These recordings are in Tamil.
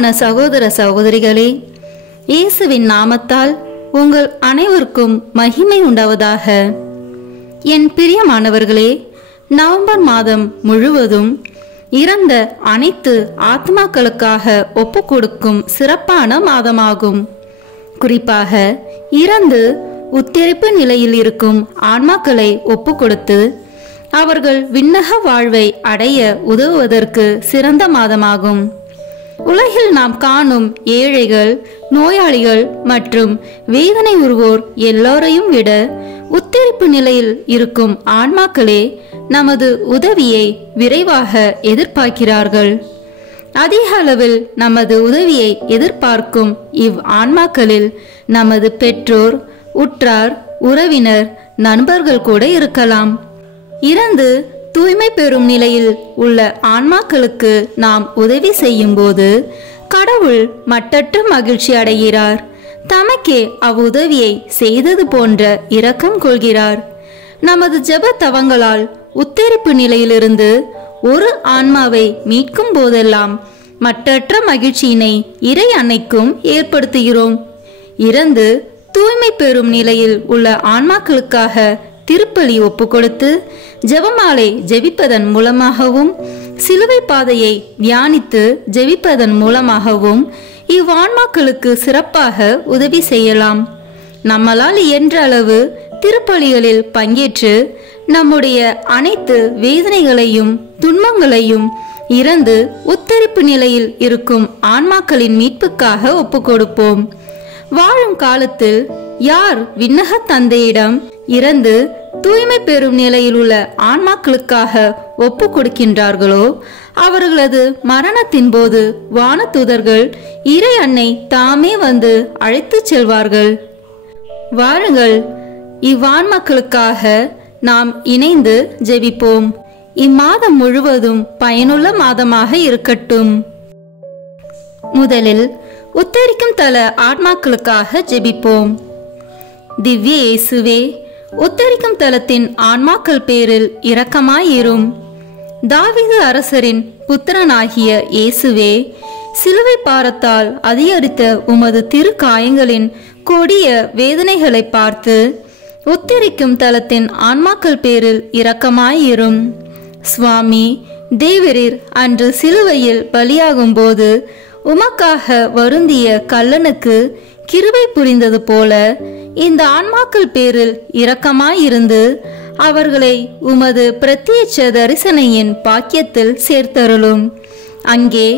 பிரியமான சகோதர சகோதரிகளே, இயேசுவின் நாமத்தால் உங்கள் அனைவருக்கும் மகிமை உண்டாவதாக. என் பிரியமானவர்களே, நவம்பர் மாதம் முழுவதும் இறந்த அனைத்து ஆத்மாக்களுக்காக ஒப்பு கொடுக்கும் சிறப்பான மாதமாகும். குறிப்பாக இறந்து உத்திரிப்பு நிலையில் இருக்கும் ஆன்மாக்களை ஒப்பு கொடுத்து அவர்கள் விண்ணக வாழ்வை அடைய உதவுவதற்கு சிறந்த மாதமாகும். உலகில் நாம் காணும் ஏழைகள், நோயாளிகள் மற்றும் வேதனை உறுவோர் எல்லோரையும் விட உத்திரிப்பு நிலையில் இருக்கும் ஆன்மாக்களே நமது உதவியை விரைவாக எதிர்பார்க்கிறார்கள். அதிக அளவில் நமது உதவியை எதிர்பார்க்கும் ஆன்மாக்களில் நமது பெற்றோர், உற்றார், உறவினர், நண்பர்கள் கூட இருக்கலாம். இறந்து தூய்மை பெறும் நிலையில் உள்ள ஆன்மாக்களுக்கு நாம் உதவி செய்யும் போது கடவுள் மட்டற்ற மகிழ்ச்சி அடைகிறார். தமக்கே அவ்வுதவியை செய்தது போன்ற இரக்கம் கொள்கிறார். நமது ஜெப தவங்களால் உத்தரிப்பு நிலையிலிருந்து ஒரு ஆன்மாவை மீட்கும் போதெல்லாம் மட்டற்ற மகிழ்ச்சியினை இறை அன்னைக்கும் ஏற்படுத்துகிறோம். இறந்து தூய்மை பெறும் நிலையில் உள்ள ஆன்மாக்களுக்காக திருப்பலி ஒப்பு கொடுத்து ஜெபமாலை ஜெபிப்பதன் மூலமாகவும் சிலுவை பாதையை தியானித்து ஜெபிப்பதன் மூலமாகவும் இவ்வான்மாக்களுக்கு சிறப்பாக உதவி செய்யலாம். நம்மளால் இயன்ற அளவு திருப்பலிகளில் பங்கேற்று நம்முடைய அனைத்து வேதனைகளையும் துன்பங்களையும் இறந்து உத்தரிப்பு நிலையில் இருக்கும் ஆன்மாக்களின் மீட்புக்காக ஒப்பு கொடுப்போம். வாழும் காலத்தில் யார் விண்ணக தந்தையிடம் இறந்து தூய்மை பெறும் நிலையில் உள்ள ஆன்மாக்களுக்காக ஒப்பு கொடுக்கின்றார்களோ அவர்களது மரணத்தின் போது வானதூதர்கள் இறை அன்னை தாமே வந்து அழைத்து செல்வார்கள். வாருங்கள், இவ்வான்மாக்களுக்காக நாம் இணைந்து ஜெபிப்போம். இம்மாதம் முழுவதும் பயனுள்ள மாதமாக இருக்கட்டும். முதலில் உத்தரிக்கும் தல ஆன்மாக்களுக்காக ஜெபிப்போம். திவ்ய இயேசுவே, உத்தரிக்கும் தலத்தின் ஆன்மாக்கள் பேரில் இரக்கமாயிரும். தாவீது அரசரின் புத்திரனாகிய இயேசுவே, சிலுவை பாரத்தால் அதிகரித்த உமது திரு காயங்களின் கொடிய வேதனைகளை பார்த்து உத்தரிக்கும் தலத்தின் ஆன்மாக்கள் பேரில் இரக்கமாயிரும். சுவாமி, தேவரீர் அன்று சிலுவையில் பலியாகும் போது உமக்காக வருந்திய கல்லனுக்கு கிருபை புரிந்தது போல இந்த ஆன்மாக்கள் பேரில் இரக்கமாயிருந்து அவர்களை உமது பிரத்யட்ச தரிசனையின் பாக்கியத்தில் சேர்த்தருளும். அங்கே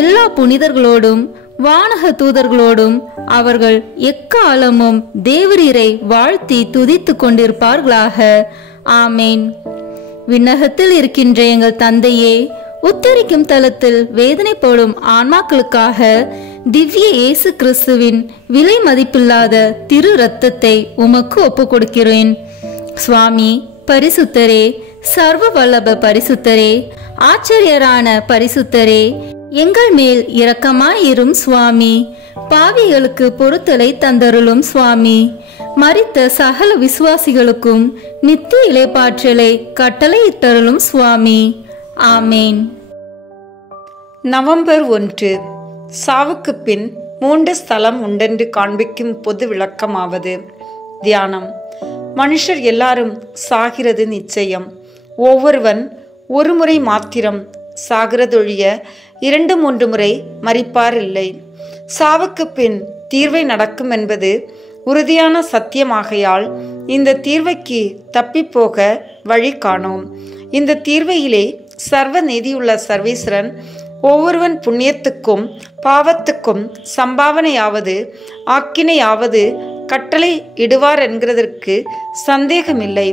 எல்லா புனிதர்களோடும் வானக தூதர்களோடும் அவர்கள் எக்காலமும் தேவரீரை வாழ்த்தி துதித்து கொண்டிருப்பார்களாக. ஆமேன். விண்ணகத்தில் இருக்கின்ற எங்கள் தந்தையே, உத்தரிக்கும் தலத்தில் வேதனைப்படும் ஆன்மாக்களுக்காக திவ்ய இயேசு கிறிஸ்துவின் விலை மதிப்பில்லாத திரு இரத்தத்தை உமக்கு ஒப்பு கொடுக்கிறேன். சுவாமி, பரிசுத்தரே, சர்வ வல்லப பரிசுத்தரே, ஆச்சரியரான பரிசுத்தரே, எங்கள் மேல் இரக்கமாயிரும் சுவாமி. பாவிகளுக்கு பொறுத்தலை தந்தருளும் சுவாமி. மரித்த சகல விசுவாசிகளுக்கும் நித்திய இளைப்பாற்றலை கட்டளையிட்டருளும் சுவாமி. ஆமேன். நவம்பர் 1. சாவுக்கு பின் 3 ஸ்தலம் உண்டென்று காண்பிக்கும் பொது விளக்கமாவது. தியானம். மனுஷர் எல்லாரும் சாகிறது நிச்சயம். ஒவ்வொருவன் ஒரு முறை மாத்திரம் சாகிறதொழிய 2-3 முறை மரிப்பார் இல்லை. சாவுக்கு பின் தீர்வை நடக்கும் என்பது உறுதியான சத்தியமாகையால் இந்த தீர்வைக்கு தப்பிப்போக வழி காணோம். இந்த தீர்வையிலே சர்வ நீதியுள்ள சர்வேஸ்வரன் ஒவ்வொருவன் புண்ணியத்துக்கும் பாவத்துக்கும் சம்பாவனையாவது ஆக்கினையாவது கட்டளை இடுவார் என்கிறதற்கு சந்தேகமில்லை.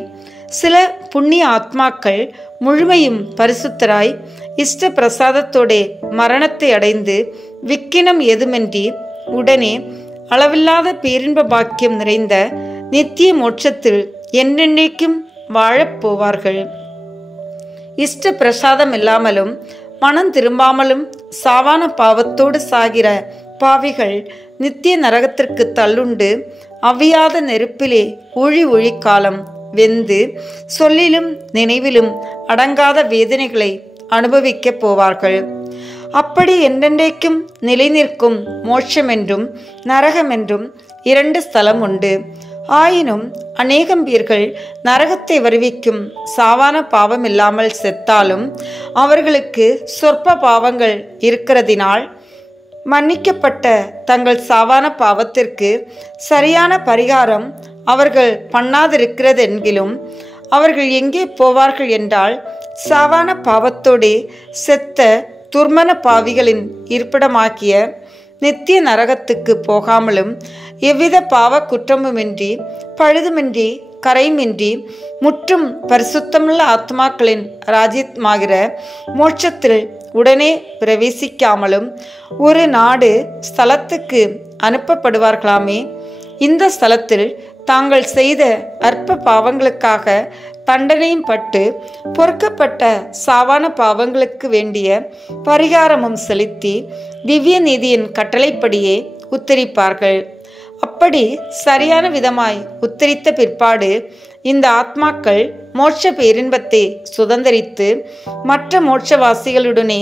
சில புண்ணிய ஆத்மாக்கள் முழுமையும் பரிசுத்தராய் இஷ்ட பிரசாதத்தோடே மரணத்தை அடைந்து விக்கினம் எதுமென்றி உடனே அளவில்லாத பேரின்ப பாக்கியம் நிறைந்த நித்திய மோட்சத்தில் என்னென்னைக்கும் வாழப்போவார்கள். இஷ்ட பிரசாதம் இல்லாமலும் மனம் திரும்பாமலும் சாவான பாவத்தோடு சாகிற பாவிகள் நித்திய நரகத்திற்கு தள்ளுண்டு அவியாத நெருப்பிலே ஊழி காலம் வெந்து சொல்லிலும் நினைவிலும் அடங்காத வேதனைகளை அனுபவிக்கப் போவார்கள். அப்படி என்றென்றைக்கும் நிலை நிற்கும் மோட்சம் என்றும் நரகம் என்றும் 2 ஸ்தலம் உண்டு. ஆயினும் அநேகம் பேர்கள் நரகத்தை வருவிக்கும் சாவான பாவம் இல்லாமல் செத்தாலும் அவர்களுக்கு சொற்ப பாவங்கள் இருக்கிறதினால் மன்னிக்கப்பட்ட தங்கள் சாவான பாவத்திற்கு சரியான பரிகாரம் அவர்கள் பண்ணாதிருக்கிறது என்கிலும் அவர்கள் எங்கே போவார்கள் என்றால் சாவான பாவத்தோடு செத்த துர்மன பாவிகளின் இருப்பிடமாக்கிய நித்திய நரகத்துக்கு போகாமலும் எவ்வித பாவ குற்றமுமின்றி பழுதுமின்றி கரையுமின்றி முற்றும் பரிசுத்தமுள்ள ஆத்மாக்களின் ராஜ்யமாகிற மோட்சத்தில் உடனே பிரவேசிக்காமலும் ஒரு நாடு ஸ்தலத்துக்கு அனுப்பப்படுவார்களாமே. இந்த ஸ்தலத்தில் தாங்கள் செய்த அற்ப பாவங்களுக்காக தண்டனையும் பட்டு பொறுக்கப்பட்ட சாவான பாவங்களுக்கு வேண்டிய பரிகாரமும் செலுத்தி திவ்ய நீதியின் கட்டளைப்படியே உத்தரிப்பார்கள். அப்படி சரியான விதமாய் உத்தரித்த பிற்பாடு இந்த ஆத்மாக்கள் மோட்ச பேரின்பத்தை சுதந்தரித்து மற்ற மோட்சவாசிகளுடனே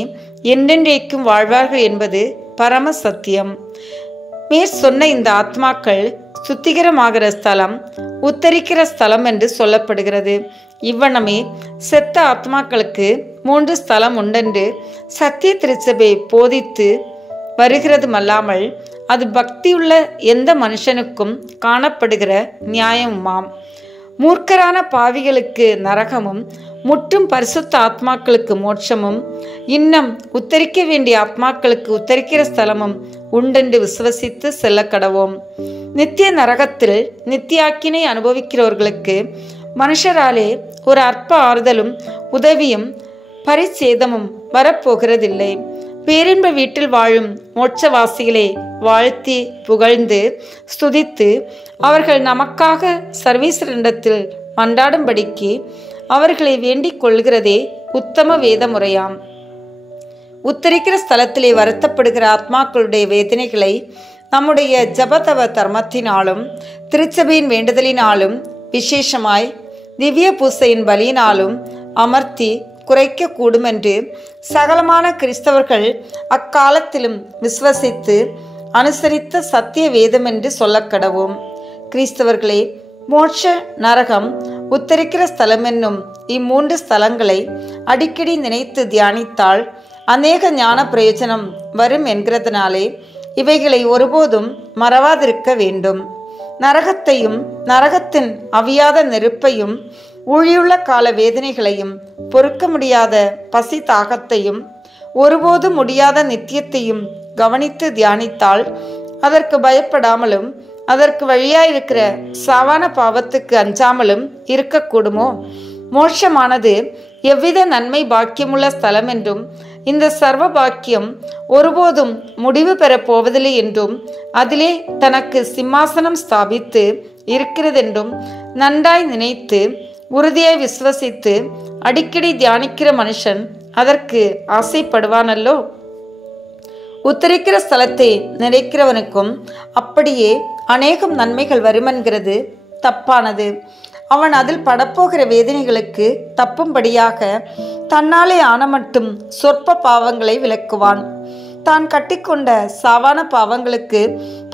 என்றென்றைக்கும் வாழ்வார்கள் என்பது பரம சத்தியம். மேற்சொன்ன இந்த ஆத்மாக்கள் சுத்திகரமாகிற ஸ்தலம் உத்தரிக்கிற ஸ்தலம் என்று சொல்லப்படுகிறது. இவ்வண்ணமே செத்த ஆத்மாக்களுக்கு 3 ஸ்தலம் உண்டென்று சத்திய திருச்சபை போதித்து வருகிறதுமல்லாமல் அது பக்தியுள்ள எந்த மனுஷனுக்கும் காணப்படுகிற நியாயமாம். மூர்க்கரான பாவிகளுக்கு நரகமும் முற்றும் பரிசுத்த ஆத்மாக்களுக்கு மோட்சமும் இன்னும் உத்தரிக்க வேண்டிய ஆத்மாக்களுக்கு உத்தரிக்கிற ஸ்தலமும் உண்டென்று விசுவசித்து செல்ல கடவோம். நித்திய நரகத்தில் நித்தியாக்கினை அனுபவிக்கிறவர்களுக்கு மனுஷராலே ஒரு அற்ப ஆறுதலும் உதவியும் பரிச்சேதமும் வரப்போகிறதில்லை. பேரின்ப வீட்டில் வாழும் மோட்சவாசிகளை வாழ்த்தி புகழ்ந்து ஸ்துதித்து அவர்கள் நமக்காக சர்வீஸ்வரனிடத்தில் மன்றாடும்படிக்கு அவர்களை வேண்டிக் கொள்கிறதே உத்தம வேத முறையாம். உத்தரிக்கிற ஸ்தலத்திலே வருத்தப்படுகிற ஆத்மாக்களுடைய வேதனைகளை நம்முடைய ஜபதவ தர்மத்தினாலும் திருச்சபையின் வேண்டுதலினாலும் விசேஷமாய் திவ்ய பூசையின் பலியினாலும் அமர்த்தி குறைக்க கூடுமென்று சகலமான கிறிஸ்தவர்கள் அக்காலத்திலும் விசுவசித்து அனுசரித்த சத்திய வேதம் என்று சொல்லக்கடவும். கிறிஸ்தவர்களே, மோட்ச நரகம் உத்தரிக்கிற ஸ்தலம் என்னும் 3 ஸ்தலங்களை அடிக்கடி நினைத்து தியானித்தால் அநேக ஞான பிரயோஜனம் வரும் என்கிறதுனாலே இவைகளை ஒருபோதும் மறவாதிருக்க வேண்டும். நரகத்தையும் நரகத்தின் அவியாத நெருப்பையும் ஊழியுள்ள கால வேதனைகளையும் பொறுக்க முடியாத பசி தாகத்தையும் ஒருபோதும் முடியாத நித்தியத்தையும் கவனித்து தியானித்தால் அதற்கு பயப்படாமலும் அதற்கு வழியாயிருக்கிற சாவான பாவத்துக்கு அஞ்சாமலும் இருக்கக்கூடுமோ? மோட்சமானது எவ்வித நன்மை பாக்கியமுள்ள ஸ்தலம் என்றும் இந்த சர்வ பாக்கியம் ஒருபோதும் முடிவு பெறப் போவதில்லை என்றும் அதிலே தனக்கு சிம்மாசனம் ஸ்தாபித்து இருக்கிறதென்றும் நன்றாய் நினைத்து உறுதியாய் விசுவசித்து அடிக்கடி தியானிக்கிற மனுஷன் அதற்கு ஆசைப்படுவானல்லோ. உத்தரிக்கிற ஸ்தலத்தை நினைக்கிறவனுக்கும் அப்படியே அநேகம் நன்மைகள் வருமென்கிறது தப்பானது. அவன் அதில் படப்போகிற வேதனைகளுக்கு தப்பும்படியாக தன்னாலே ஆன மட்டும் சொற்ப பாவங்களை விலக்குவான். தான் கட்டிக்கொண்ட சாவான பாவங்களுக்கு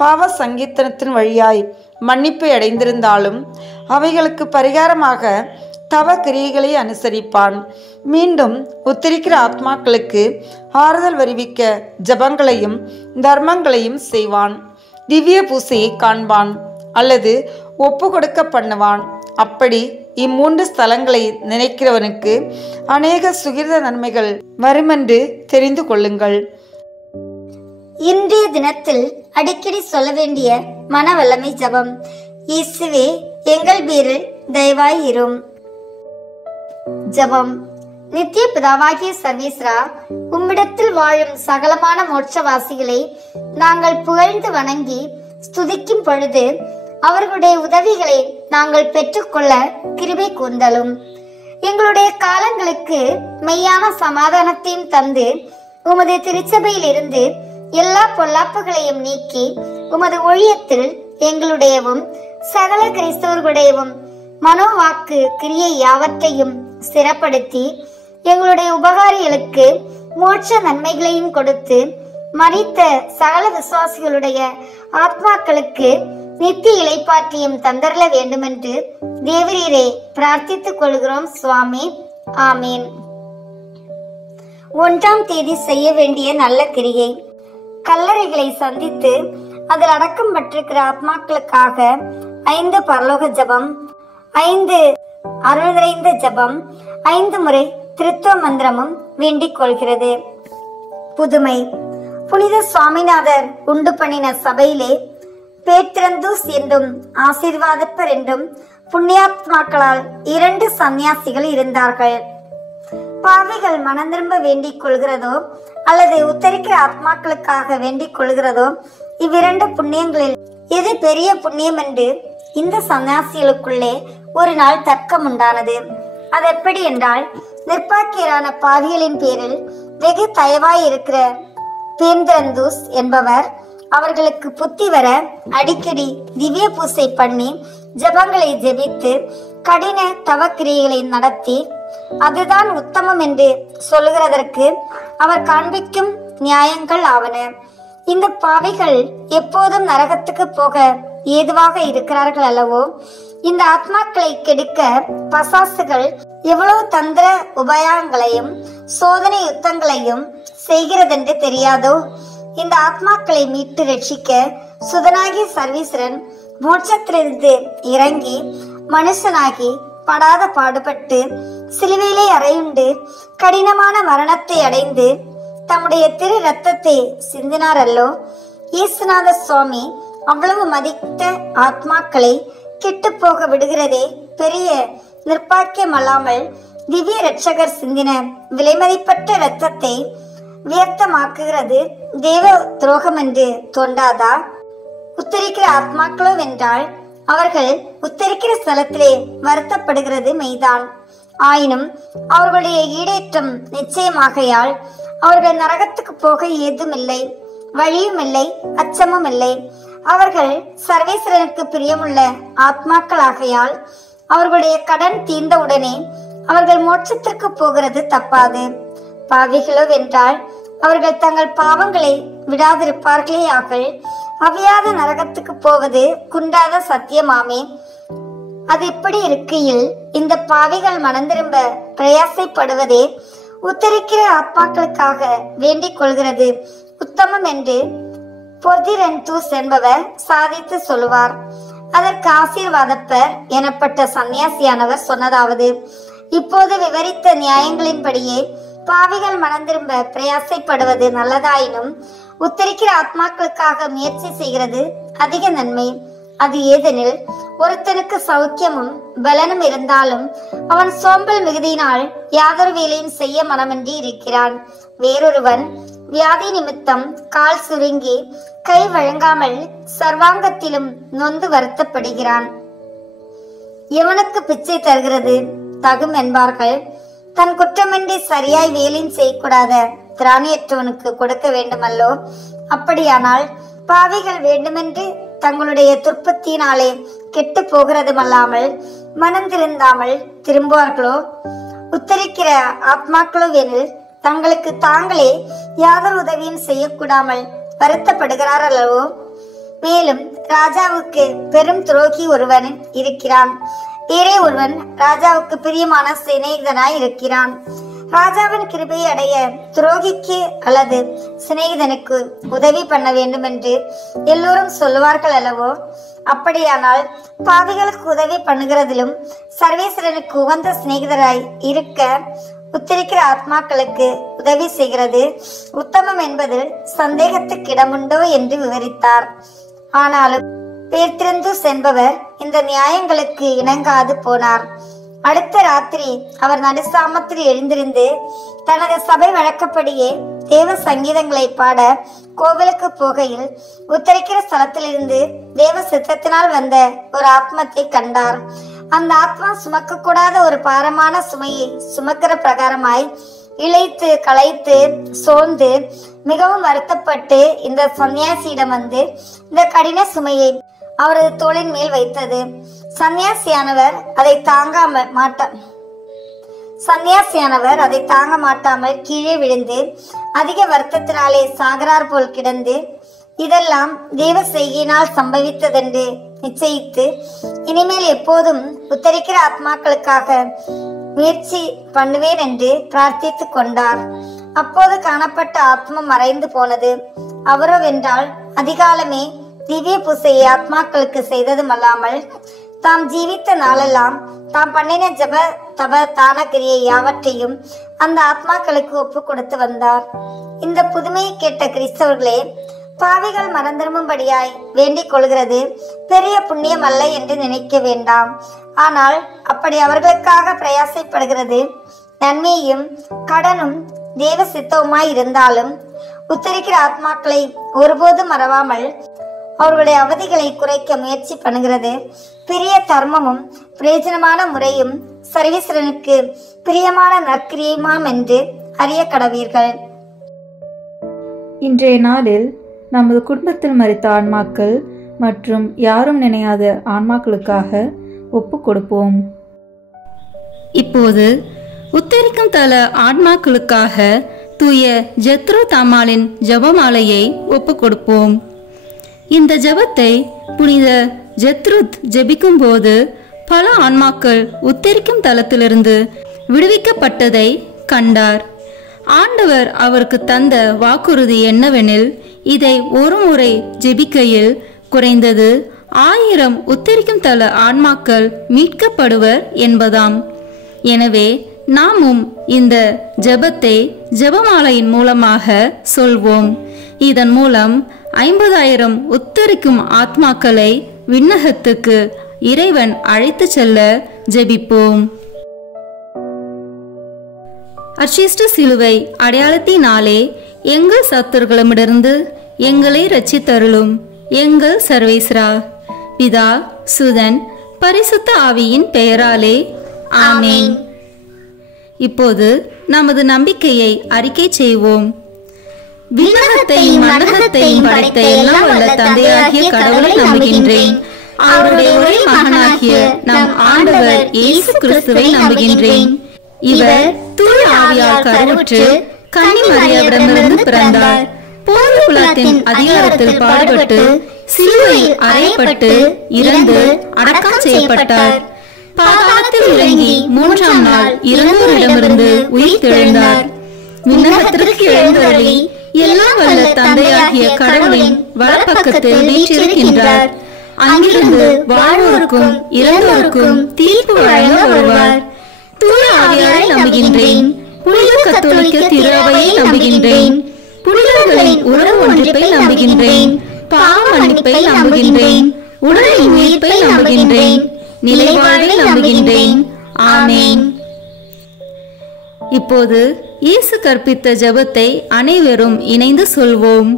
பாவ சங்கீர்த்தனத்தின் வழியாய் மன்னிப்பை அடைந்திருந்தாலும் அவைகளுக்கு பரிகாரமாக தவ கிரியைகளை அனுசரிப்பான். மீண்டும் உத்தரிக்கிற ஆத்மாக்களுக்கு ஆறுதல் வருவிக்க ஜபங்களையும் தர்மங்களையும் செய்வான். திவ்ய பூசையை காண்பான் அல்லது ஒப்பு கொடுக்க பண்ணுவான். அப்படி 3 ஸ்தலங்களை நினைக்கிறவனுக்கு அநேக சுகிர்த நன்மைகள் வருமென்று தெரிந்து கொள்ளுங்கள். இன்றைய தினத்தில் அடிக்கடி சொல்ல வேண்டிய மனவல்லமை ஜபம். இயேசுவே, எங்கள் பேரில் தயவாய் இரும். ஜபம். நித்திய பிதாவாகிய சர்வேஸ்வரா, உம்மிடத்தில் வாழும் சகலமான மோட்சவாசிகளை நாங்கள் புகழ்ந்து வணங்கி ஸ்துதிக்கும் பொழுது அவர்களுடைய உதவிகளை நாங்கள் பெற்றுக்கொள்ள கிருபை கூர்ந்தலும். எங்களுடைய காலங்களுக்கு மெய்யான சமாதானத்தையும் தந்து உமது திருச்சபையில் இருந்து எல்லா பொல்லாப்புகளையும் நீக்கி உமது ஒழியத்தில் எங்களுடையவும் சகல கிறிஸ்தவர்களுடையவும் மனோவாக்கு கிரியை யாவற்றையும் சிறப்படுத்தி எங்களுடைய உபகாரிகளுக்கு மோட்ச நன்மைகளையும் கொடுத்து மரித்த சகல விசுவாசிகளுடைய ஆத்மாக்களுக்கு நித்திய இளைப்பாற்றியும் தந்தரல வேண்டுமென்று தேவரீரை பிரார்த்தித்துக் கொள்கிறோம் சுவாமி. ஆமீன். 1ஆம் தேதி செய்ய வேண்டிய நல்ல கிரியை. கல்லறைகளை சந்தித்து அதில் அடக்கம் பெற்றிருக்கிற ஆத்மாக்களுக்காக 5 பரலோக ஜபம், 5 அருள் நிறைந்த ஜபம், 5 முறை திருத்துவ மந்திரமும் வேண்டிக் கொள்கிறது. புதுமை. புனித சுவாமிநாதர் உண்டு பண்ணின சபையிலே பேத்திரந்தூஸ் என்றும் ஆசீர்வாதப்பர் என்றும் புண்ணியாத்மாக்களால் 2 சந்நியாசிகள் இருந்தார்கள். பாவிகள் மனம் திரும்ப வேண்டிக் கொள்கிறதோ அல்லது உத்தரிக்கிற ஆத்மாக்களுக்காக வேண்டிக் கொள்கிறதோ, இவ்விரண்டு புண்ணியங்களில் எது பெரிய புண்ணியம் என்று இந்த சன்னியாசிகளுக்குள்ளே ஒரு நாள் தர்க்கம் உண்டானது. அது எப்படி என்றால், நிர்பாக்கியரான பாவிகளின் பேரில் வெகு தயவாய் இருக்கிற பேந்திரந்தூஸ் என்பவர் அவர்களுக்கு புத்தி வர அடிக்கடி திவ்ய பூசை பண்ணி ஜபங்களை ஜெபித்து கடின தவக்கிரியைகளை நடத்தி அதுதான் உத்தமம் என்று சொல்லுகிறதற்கு அவர் காண்பிக்கும் நியாயங்கள் ஆவன. இந்த பாவிகள் எப்போதும் நரகத்துக்கு போக ஏதுவாக இருக்கிறார்கள் அல்லவோ? இந்த ஆத்மாக்களை கெடுக்க பசாசுகள் எவ்வளவு தந்திர உபாயங்களையும் சோதனை யுத்தங்களையும் செய்கிறதென்று தெரியாதோ? இந்த ஆத்மாக்களை மீட்டு ரட்சிக்க சுதனாகி சர்வீஸ்வரன் மோட்சத்திலிருந்து இறங்கி மனுஷனாகி படாத பாடுபட்டு சிலுவையிலே அறையுண்டு கடினமான மரணத்தை அடைந்து தம்முடைய திரு ரத்தத்தை சிந்தினார் அல்லோ? இயேசுநாத சுவாமி அவ்வளவு மதித்த ஆத்மாக்களை கெட்டு போக விடுகிறதே பெரிய நிர்பாக்கியம் அல்லாமல் திவ்ய ரட்சகர் சிந்தின விலைமதிப்பட்ட இரத்தத்தை வியர்த்தமாக்குகிறது தேவ துரோகம் என்று தோன்றாதா? உத்தரிக்கிற ஆத்மாக்களோ வென்றால் அவர்கள் உத்தரிக்கிற ஸ்தலத்திலே வருத்தப்படுகிறது மெய்தான். ஆயினும் அவர்களுடைய ஈடேற்றம் நிச்சயமாகையால் அவர்கள் நரகத்துக்கு போக ஏதுமில்லை, வழியும் இல்லை, அச்சமும் இல்லை. அவர்கள் சர்வேஸ்வரனுக்கு பிரியமுள்ள ஆத்மாக்களாகையால் அவர்களுடைய கடன் தீர்ந்தவுடனே அவர்கள் மோட்சத்திற்கு போகிறது தப்பாது. பாவிகளோ வென்றால் அவர்கள் தங்கள் பாவங்களை விடாதிருப்பார்களே ஆகல் அவியாத நரகத்துக்கு போவது குன்றாத சத்தியமாமே. அது இப்படி இருக்கையில் இந்த பாவிகள் மனம் திரும்ப பிரயாசைப்படுவதே உத்தரிக்கிற ஆத்மாக்களுக்காக வேண்டிக் கொள்கிறது உத்தமம் என்று பொர்திரந்தூஸ் என்பவர் சாதித்து சொல்லுவார். அதற்கு ஆசீர்வாதப்பர் எனப்பட்ட சன்னியாசியானவர் சொன்னதாவது: இப்போது விவரித்த நியாயங்களின்படியே பாவிகள் மனம் திரும்ப பிரயாசைப்படுவது நல்லதாயினும் உத்தரிக்கிற ஆத்மாக்களுக்காக முயற்சி செய்கிறது அதிக நன்மை. அது ஏதெனில், ஒருத்தனுக்கு சௌக்கியமும் பலனும் இருந்தாலும் அவன் சோம்பல் மிகுதியினால் யாதொரு வேலையும் செய்ய மனமின்றி இருக்கிறான். வேறொருவன் வியாதி நிமித்தம் கால் சுருங்கி கை வழங்காமல் சர்வாங்கத்திலும் நொந்து வருத்தப்படுகிறான். எவனுக்கு பிச்சை தருகிறது தகும் என்பார்கள். தன் குற்றமின்றி சரியாய் வேலையும் செய்யக்கூடாத திராணியற்றவனுக்கு கொடுக்க வேண்டுமல்லோ? அப்படியானால் பாவிகள் வேண்டுமென்று தங்களுடைய துர்ப்பத்தினாலே கெட்டு போகிறதுமல்லாமல் மனம் திருந்தாமல் திரும்புவார்களோ? உத்தரிக்கிற ஆத்மாக்களோ எனில் தங்களுக்கு தாங்களே யாதொரு உதவியும் செய்யக்கூடாமல் வருத்தப்படுகிறார்களோ? மேலும் ராஜாவுக்கு பெரும் துரோகி ஒருவன் இருக்கிறான். வேறே ஒருவன் ராஜாவுக்கு பிரியமான சிநேகிதனாய் இருக்கிறான். ராஜாவின் கிருபையை அடைய துரோகிக்கு அல்லது சிநேகிதனுக்கு உதவி பண்ண வேண்டும் என்று எல்லோரும் சொல்லுவார்கள் அல்லவோ? அப்படியானால் பாவிகளுக்கு உதவி பண்ணுகிறதிலும் சர்வேஸ்வரனுக்கு உகந்த சிநேகிதராய் இருக்க உத்தரிக்கிற ஆத்மாக்களுக்கு உதவி செய்கிறது உத்தமம் என்பதில் சந்தேகத்துக்கு இடமுண்டோ என்று விவரித்தார். ஆனாலும் பேத்திரந்தூஸ் என்பவர் இந்த நியாயங்களுக்கு இணங்காது போனார். அடுத்த ராத்திரி அவர் நடுசாமத்தில் எழுந்திருந்து தனது சபை வழக்கப்படியே தேவ சங்கீதங்களை பாட கோவிலுக்கு போகையில் உத்தரிக்கிற ஸ்தலத்திலிருந்து தேவ சித்தத்தினால் வந்த ஒரு ஆத்மத்தை கண்டார். அந்த ஆத்மா சுமக்க கூடாத ஒரு பாரமான சுமையை சுமக்கிற பிரகாரமாய் இழைத்து களைத்து சோர்ந்து மிகவும் வருத்தப்பட்டு இந்த சன்னியாசியிடம் வந்து இந்த கடின சுமையை அவரது தோளின் மேல் வைத்தது. சன்னியாசியானவர் அதை தாங்க மாட்டார். சன்னியாசியானவர் அதை தாங்க மாட்டாமல் கீழே விழுந்து அதிக வருத்தத்தினாலே சாகரார் போல் கிடந்து, இதெல்லாம் தெய்வ செய்கையினால் சம்பவித்ததென்று நிச்சயித்து இனிமேல் எப்போதும் உத்தரிக்கிற ஆத்மாக்களுக்காக முயற்சி பண்ணுவேன் என்று பிரார்த்தித்து கொண்டார். அப்போது காணப்பட்ட ஆத்மா மறைந்து போனது. அவரோ வென்றால் அதிகாலமே திவ்ய பூசையை ஆத்மாக்களுக்கு செய்ததுமல்லாமல் தாம் ஜீவித்த நாளெல்லாம் தாம் பண்ணின ஜப தப தான கிரியை யாவற்றையும் அந்த ஆத்மாக்களுக்கு ஒப்பு கொடுத்து வந்தார். இந்த புதுமையை கேட்ட கிறிஸ்தவர்களே, பாவிகள் மறந்திரும்படியாய் வேண்டிக் கொள்கிறது பெரிய புண்ணியம் அல்ல என்று நினைக்க வேண்டாம். ஆனால் அப்படி அவர்களுக்காக பிரயாசப்படுகிறது நன்மையும் கடனும் தேவ சித்தவுமாய் இருந்தாலும் உத்தரிக்கிற ஆத்மாக்களை ஒருபோதும் மறவாமல் அவர்களுடைய அவதிகளை குறைக்க முயற்சி பண்ணுகிறது பெரிய தர்மமும் பிரயோஜனமான முறையும் சர்வீஸ்வரனுக்கு பிரியமான நற்கிரியுமாம் என்று அறிய கடவீர்கள். இன்றைய நாளில் நமது குடும்பத்தில் மரித்த ஆன்மாக்கள் மற்றும் யாரும் நினையாத ஆன்மாக்களுக்காக ஒப்பு கொடுப்போம். இப்போது உத்தரிக்கும் தல ஆன்மாக்களுக்காக தூய ஜெத்ரு தாமாலின் ஜபமாலையை ஒப்பு கொடுப்போம். இந்த ஜபத்தை புனித ஜெத்ருத் ஜெபிக்கும் போது பல ஆன்மாக்கள் உத்தரிக்கும் தலத்திலிருந்து விடுவிக்கப்பட்டதை கண்டார். ஆண்டவர் அவருக்கு தந்த வாக்குறுதி என்னவெனில், இதை ஒரு முறை ஜெபிக்கையில் குறைந்தது 1000 உத்தரிக்கும் தல ஆன்மாக்கள் மீட்கப்படுவர் என்பதாம். எனவே நாமும் இந்த ஜெபத்தை ஜெபமாலையின் மூலமாக சொல்வோம். இதன் மூலம் 50,000 உத்தரிக்கும் ஆத்மாக்களை விண்ணகத்துக்கு இறைவன் அழைத்து செல்ல ஜெபிப்போம். அர்ச்சிஷ்ட சிலுவை அடையாளத்தினாலே எங்கள் சத்துருக்களிடமிருந்து எங்களை ரட்சித்தருளும் எங்கள் சர்வேஸ்வரா. பிதா சுதன் பரிசுத்த ஆவியின் பெயராலே ஆமென். இப்போது நமது நம்பிக்கையை அறிக்கை செய்வோம். விண்ணகத்தையும் மண்ணகத்தையும் படைத்த எல்லாம் வல்ல தந்தையாகிய கடவுளை நம்புகின்றேன். அவருடைய ஒரே மகனாகிய நம் ஆண்டவர் இயேசு கிறிஸ்துவை நம்புகின்றேன். இவர் தூய ஆவியால் கருவுற்று கன்னி மரியாவிடமிருந்து பிறந்தார். போர் குலத்தின் அதிகாரத்தில் பாடுபட்டு சிலுவையில் அறையப்பட்டு இறந்து அடக்கம் செய்யப்பட்டார். பாதாளத்தில் இறங்கி 3ஆம் நாள் இறந்தோரிடமிருந்து உயிர் தெழுந்தார். விண்ணகத்திற்கு எழுந்தருளி எல்லாம் வல்ல தந்தையாகிய கடவுளின் வலப்பக்கத்தில் வீற்றிருக்கின்றார். அங்கிருந்து வாழ்வோருக்கும் இறந்தோருக்கும் தீர்ப்பு வழங்க வருவார். தூய ஆவியாரை நம்புகின்றேன். புனித கத்தோலிக்க திரு அவையை நம்புகின்றேன். புனிதர்களின் உறவு ஒன்றிப்பை நம்புகின்றேன். பாவ மன்னிப்பை நம்புகின்றேன். உடலின் உயிர்ப்பை நம்புகின்றேன். நிலைவாழ்வை நம்புகின்றேன். ஆமென். இப்போது இயேசு கற்பித்த ஜெபத்தை அனைவரும் இணைந்து சொல்வோம்.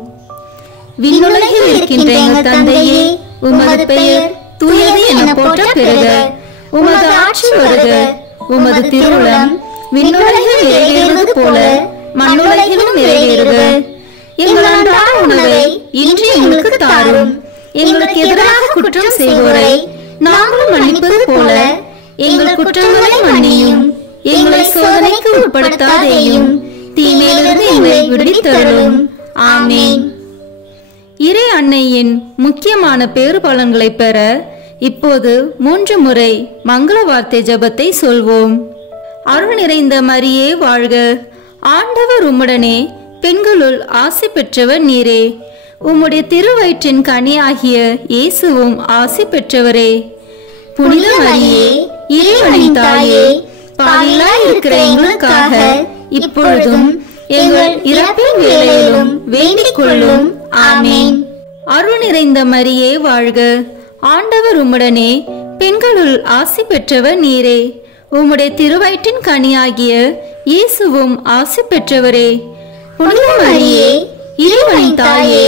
விண்ணுலகில் இருக்கின்ற எங்கள் தந்தையே, உமது பெயர் தூயது என போற்ற பெறுக. உமது ஆட்சி வருக. உமது திருவுளம் விண்ணுலகில் நிறைவேறுவது போல மண்ணுலகிலும் நிறைவேறுக. எங்கள் அன்றாட உணவை இன்று எங்களுக்கு தாரும். எங்களுக்கு எதிராக குற்றம் செய்வோரை நாங்கள் மன்னிப்பது போல எங்கள் குற்றங்களை மன்னியும். எங்களை சோதனைக்கு உட்படுத்தாதேயும், தீமையிலிருந்து எங்களை விடுவித்தருளும். ஆமென். இறை அன்னையின் முக்கியமான பேறு பலன்களை பெற இப்போது 3 முறை மங்கள வார்த்தை ஜெபத்தை சொல்வோம். அருள் நிறைந்த மரியே வாழ்க. ஆண்டவர் உம்முடனே, பெண்களுள் ஆசி பெற்றவர் நீரே. உம்முடைய திருவயிற்றின் கனியாகிய இயேசுவும் ஆசி பெற்றவரே. புனித மரியே, இறைவனின் தாயே, பாவிகளாய் இருக்கிற எங்களுக்காக இப்பொழுதும் எங்கள் இறப்பின் வேளையிலும் வேண்டிக் கொள்ளும். ஆமென். அருள் நிறைந்த மரியே வாழ்க. ஆண்டவர் உம்முடனே, பெண்களுள் ஆசி பெற்றவர் நீரே. உம்முடைய திருவயிற்றின் கனியாகிய இயேசுவும் ஆசி பெற்றவரே. புனித மரியே, இறைவனின் தாயே,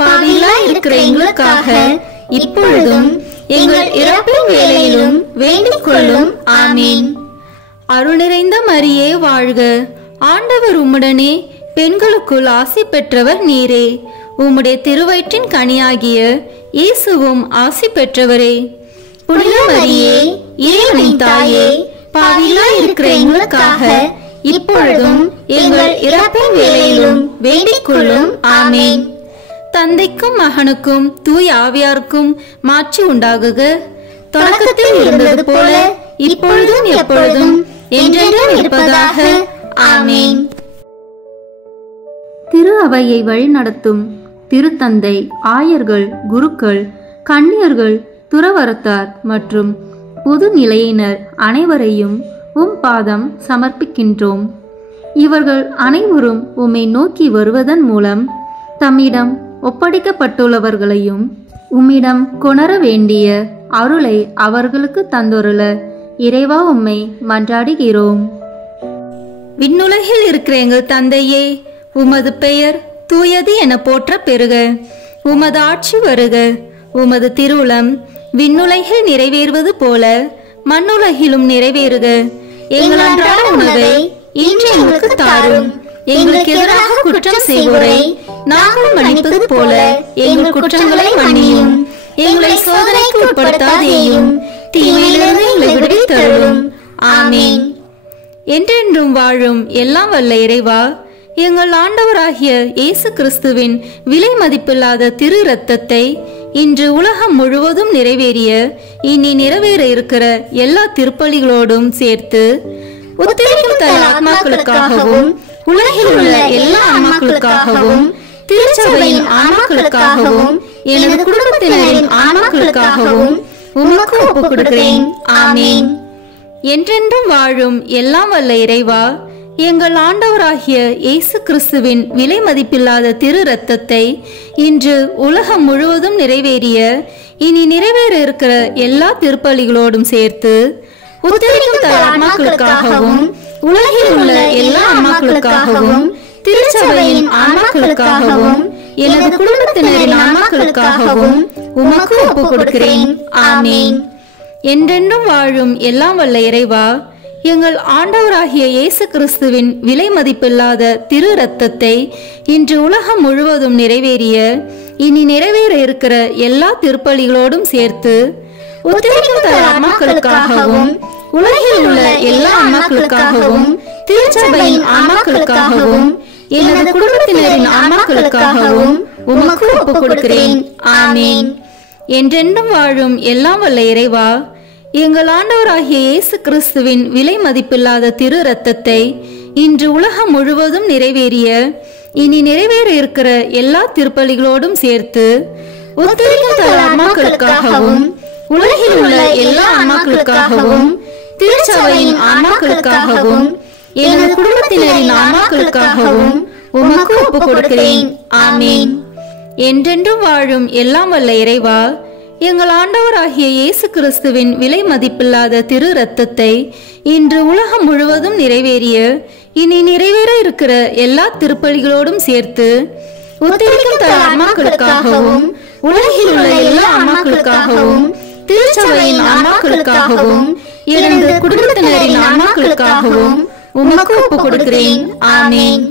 பாவிகளாய் இருக்கிற எங்களுக்காக இப்பொழுதும் எங்கள் இறப்பின் வேளையிலும் வேண்டிக் கொள்ளும். ஆமென். அருள் நிறைந்த மரியே வாழ்க. ஆண்டவர் உம்முடனே, பெண்களுக்குள் ஆசி பெற்றவர் நீரே. உம்முடைய திருவயிற்றின் கனியாகிய இயேசுவும் ஆசி பெற்றவரே. புனித மரியே, இறைவனின் தாயே, பாவிகளாய் இருக்கிற எங்களுக்காக இப்பொழுதும் எங்கள் இறப்பின் வேளையிலும் வேண்டிக் கொள்ளும். ஆமேன். தந்தைக்கும் மகனுக்கும் தூய ஆவியாருக்கும் மாட்சி உண்டாகுக. தொடக்கத்தில் இருந்தது போல இப்பொழுதும் எப்பொழுதும் என்றென்றும் இருப்பதாக. ஆமேன். திரு அவையை வழிநடத்தும் திருத்தந்தை, ஆயர்கள், குருக்கள், கன்னியர்கள், துறவரத்தார் மற்றும் பொது நிலையினர் அனைவரையும் உம் பாதம் சமர்ப்பிக்கின்றோம். இவர்கள் அனைவரும் உம்மை நோக்கி வருவதன் மூலம் தம்மிடம் ஒப்படைக்கப்பட்டுள்ளவர்களையும் உம்மிடம் கொணர வேண்டிய அருளை அவர்களுக்கு தந்தொருள இறைவா உம்மை மன்றாடுகிறோம். விண்ணுலகில் இருக்கிற எங்கள் தந்தையே, உமது பெயர் தூயது என போற்ற பெறுக. உமது ஆட்சி வருக. உமது திருவுளம் விண்ணுலகில் நிறைவேறுவது போல மண்ணுலகிலும் நிறைவேறுக. எங்கள் அன்றாட உணவை இன்று எங்களுக்கு தாரும். எங்களுக்கு எதிராக குற்றம் செய்வோரை நாங்கள் மன்னிப்பது போல எங்கள் குற்றங்களை மன்னியும். எங்களை சோதனைக்கு உட்படுத்தாதேயும், தீமையிலிருந்து எங்களை விடுவித்தருளும். ஆமேன். என்றென்றும் வாழும் எல்லாம் வல்ல இறைவா, எங்கள் ஆண்டவராகிய இயேசு கிறிஸ்துவின் விலை மதிப்பில்லாத திரு இரத்தத்தை இன்று உலகம் முழுவதும் நிறைவேறிய இனி நிறைவேற இருக்கிற எல்லா திருப்பலிகளோடும் சேர்த்து உத்தரிக்கும் தர ஆத்மாக்களுக்காகவும் உலகில் உள்ள எல்லா ஆன்மாக்களுக்காகவும் திருச்சபையின் ஆன்மாக்களுக்காகவும் எனது குடும்பத்தினரின் ஆன்மாக்களுக்காகவும் உமக்கு ஒப்புக் கொடுக்கிறேன். ஆமேன். என்றென்றும் வாழும் எல்லாம் வல்ல இறைவா, எங்கள் ஆண்டவராகிய இயேசு கிறிஸ்துவின் விலை மதிப்பில்லாத திரு இரத்தத்தை இன்று உலகம் முழுவதும் நிறைவேறிய இனி நிறைவேற இருக்கிற எல்லா திருப்பலிகளோடும் சேர்த்து உத்தரிக்கும் தர ஆன்மாக்களுக்காகவும் உலகில் உள்ள எல்லா ஆன்மாக்களுக்காகவும் திருச்சபையின் ஆன்மாக்களுக்காகவும் எனது குடும்பத்தினரின் ஆன்மாக்களுக்காகவும் உமக்கு ஒப்புக் கொடுக்கிறேன். ஆமேன். என்றென்றும் வாழும் எல்லாம் வல்ல இறைவா, எங்கள் ஆண்டவராகிய இயேசு கிறிஸ்துவின் விலை மதிப்பில்லாத திரு இரத்தத்தை இன்று உலகம் முழுவதும் நிறைவேறிய இனி நிறைவேற இருக்கிற எல்லா திருப்பலிகளோடும் சேர்த்து உத்தரிக்கும் தர ஆன்மாக்களுக்காகவும் உலகில் உள்ள எல்லா ஆன்மாக்களுக்காகவும் திருச்சபையின் ஆன்மாக்களுக்காகவும் எனது குடும்பத்தினரின் ஆன்மாக்களுக்காகவும் உமக்கு ஒப்புக் கொடுக்கிறேன். ஆமேன். என்றென்றும் வாழும் எல்லாம் வல்ல இறைவா, எங்கள் ஆண்டவராகிய இயேசு கிறிஸ்துவின் விலை மதிப்பில்லாத திரு இரத்தத்தை இன்று உலகம் முழுவதும் நிறைவேறிய இனி நிறைவேற இருக்கிற எல்லா திருப்பலிகளோடும் சேர்த்து உத்தரிக்கும் தர ஆன்மாக்களுக்காகவும் உலகில் உள்ள எல்லா ஆன்மாக்களுக்காகவும் திருச்சபையின் ஆன்மாக்களுக்காகவும் எனது குடும்பத்தினரின் ஆன்மாக்களுக்காகவும் உமக்கு ஒப்புக் கொடுக்கிறேன். ஆமேன். என்றென்றும் வாழும் எல்லாம் வல்ல இறைவா, எங்கள் ஆண்டவராகிய இயேசு கிறிஸ்துவின் விலை மதிப்பில்லாத திரு இரத்தத்தை இன்று உலகம் முழுவதும் நிறைவேறிய இனி நிறைவேற இருக்கிற எல்லா திருப்பலிகளோடும் சேர்த்து உத்தரிக்கும் தர ஆன்மாக்களுக்காகவும் உலகில் உள்ள எல்லா ஆன்மாக்களுக்காகவும் திருச்சபையின் ஆன்மாக்களுக்காகவும் எனது குடும்பத்தினரின் ஆன்மாக்களுக்காகவும் உமக்கு ஒப்புக் கொடுக்கிறேன். ஆமேன்.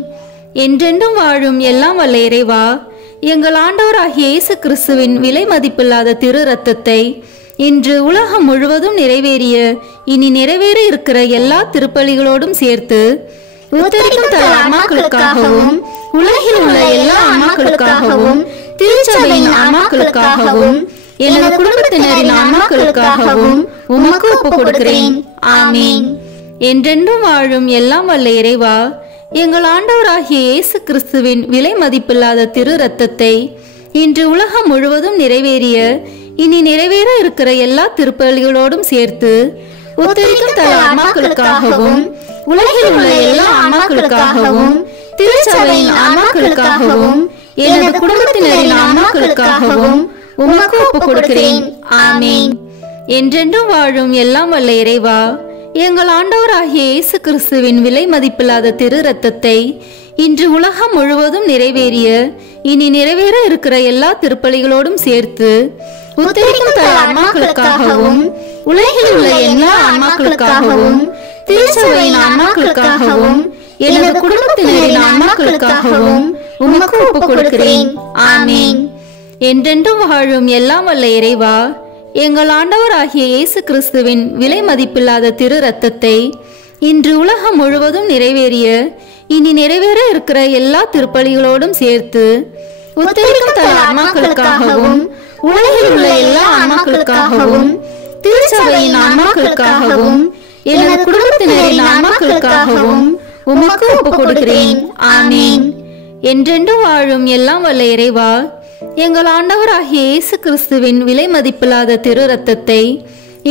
என்றென்றும் வாழும் எல்லாம் வல்ல இறைவா, எங்கள் ஆண்டவராகிய இயேசு கிறிஸ்துவின் விலை மதிப்பில்லாத திரு இரத்தத்தை இன்று உலகம் முழுவதும் நிறைவேறிய இனி நிறைவேற இருக்கிற எல்லா திருப்பலிகளோடும் சேர்த்து உத்தரிக்கும் தர ஆன்மாக்களுக்காகவும் உலகில் உள்ள எல்லா ஆன்மாக்களுக்காகவும் திருச்சபையின் ஆன்மாக்களுக்காகவும் எனது குடும்பத்தினரின் ஆன்மாக்களுக்காகவும் உமக்கு ஒப்புக் கொடுக்கிறேன். ஆமேன். என்றென்றும் வாழும் எல்லாம் வல்ல இறைவா, எங்கள் ஆண்டவராகிய இயேசு கிறிஸ்துவின் விலை மதிப்பில்லாத திரு இரத்தத்தை இன்று உலகம் முழுவதும் நிறைவேறிய இனி நிறைவேற இருக்கிற எல்லா திருப்பலிகளோடும் சேர்த்து உத்தரிக்கும் தர ஆன்மாக்களுக்காகவும் உலகில் உள்ள எல்லா ஆன்மாக்களுக்காகவும் திருச்சபையின் ஆன்மாக்களுக்காகவும் எனது குடும்பத்தினரின் ஆன்மாக்களுக்காகவும் உமக்கு ஒப்புக் கொடுக்கிறேன். ஆமேன். என்றென்றும் வாழும் எல்லாம் வல்ல இறைவா, எங்கள் ஆண்டவராகிய இயேசு கிறிஸ்துவின் விலை மதிப்பில்லாத திரு இரத்தத்தை இன்று உலகம் முழுவதும் நிறைவேறிய இனி நிறைவேற இருக்கிற எல்லா திருப்பலிகளோடும் சேர்த்து உத்தரிக்கும் தர ஆன்மாக்களுக்காகவும் உலகில் உள்ள எல்லா ஆன்மாக்களுக்காகவும் திருச்சபையின் ஆன்மாக்களுக்காகவும் எனது குடும்பத்தினரின் ஆன்மாக்களுக்காகவும் உமக்கு ஒப்புக் கொடுக்கிறேன். ஆமேன். என்றென்றும் வாழும் எல்லாம் வல்ல இறைவா, எங்கள் ஆண்டவராகிய இயேசு கிறிஸ்துவின் விலை மதிப்பில்லாத திரு இரத்தத்தை இன்று உலகம் முழுவதும் நிறைவேறிய இனி நிறைவேற இருக்கிற எல்லா திருப்பலிகளோடும் சேர்த்து உத்தரிக்கும் தல ஆன்மாக்களுக்காகவும் உலகில் உள்ள எல்லா ஆன்மாக்களுக்காகவும் திருச்சபையின் ஆன்மாக்களுக்காகவும் எனது குடும்பத்தினரின் ஆன்மாக்களுக்காகவும் உமக்கு ஒப்புக் கொடுக்கிறேன். ஆமீன். என்றென்று வாழும் எல்லாம் வல்ல இறைவா, எங்கள் ஆண்டவராகிய இயேசு கிறிஸ்துவின் விலை மதிப்பில்லாத திரு இரத்தத்தை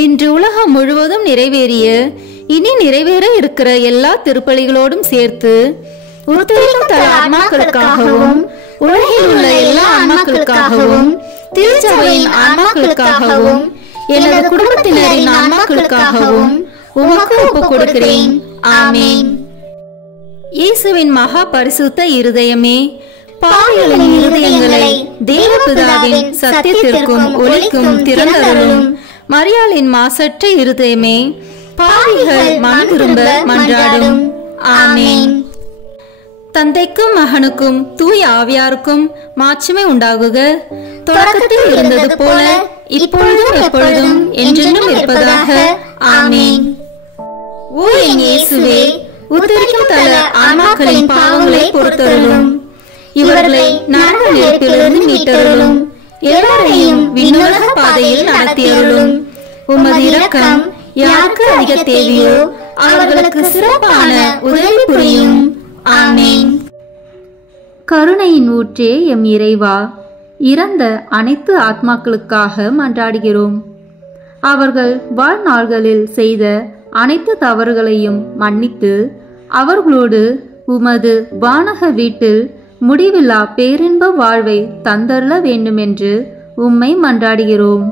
இன்று உலகம் முழுவதும் நிறைவேறிய இனி நிறைவேற இருக்கிற எல்லா திருப்பலிகளோடும் சேர்த்து உத்தரிக்கும் தல ஆன்மாக்களுக்காகவும் உலகில் உள்ள எல்லா ஆன்மாக்களுக்காகவும் திருச்சபையின் ஆன்மாக்களுக்காகவும் எனது குடும்பத்தினரின் ஆன்மாக்களுக்காகவும் உமக்கு ஒப்புக் கொடுக்கிறேன். ஆமீன். இயேசுவின் மகா பரிசுத்த இருதயமே, பாவிகளின் இருதயங்களை தேவபிதாவின் சத்தியத்திற்கும் ஒளிக்கும் திறந்தருளும். மரியாளின் மாசற்ற இருதயமே, பாவிகள் மனம் திரும்ப மன்றாடும். ஆமீன். தந்தைக்கும் மகனுக்கும் தூய ஆவியாருக்கும் மாட்சிமை உண்டாகுக. தொடக்கத்தில் இருந்தது போல இப்பொழுதும் எப்பொழுதும் என்றென்றும் இருப்பதாக. ஆமீன். ஓ என் இயேசுவே, உத்தரிக்கும் தல ஆன்மாக்களின் பாவங்களை பொறுத்தருளும். இவர்களை நரக நெருப்பிலிருந்து மீட்டருளும். எல்லாரையும் விண்ணுலக பாதையில் நடத்தியருளும். உமது இரக்கம் யாருக்கு அதிக தேவையோ அவர்களுக்கு சிறப்பான உதவி புரியும். ஆமீன். கருணையின் ஊற்றே எம் இறைவா, இறந்த அனைத்து ஆத்மாக்களுக்காக மன்றாடுகிறோம். அவர்கள் வாழ்நாள்களில் செய்த அனைத்து தவறுகளையும் மன்னித்து அவர்களோடு உமது வானக வீட்டில் முடிவில்லா பேரின்ப வாழ்வை தந்தருள வேண்டுமென்று உம்மை மன்றாடுகிறோம்.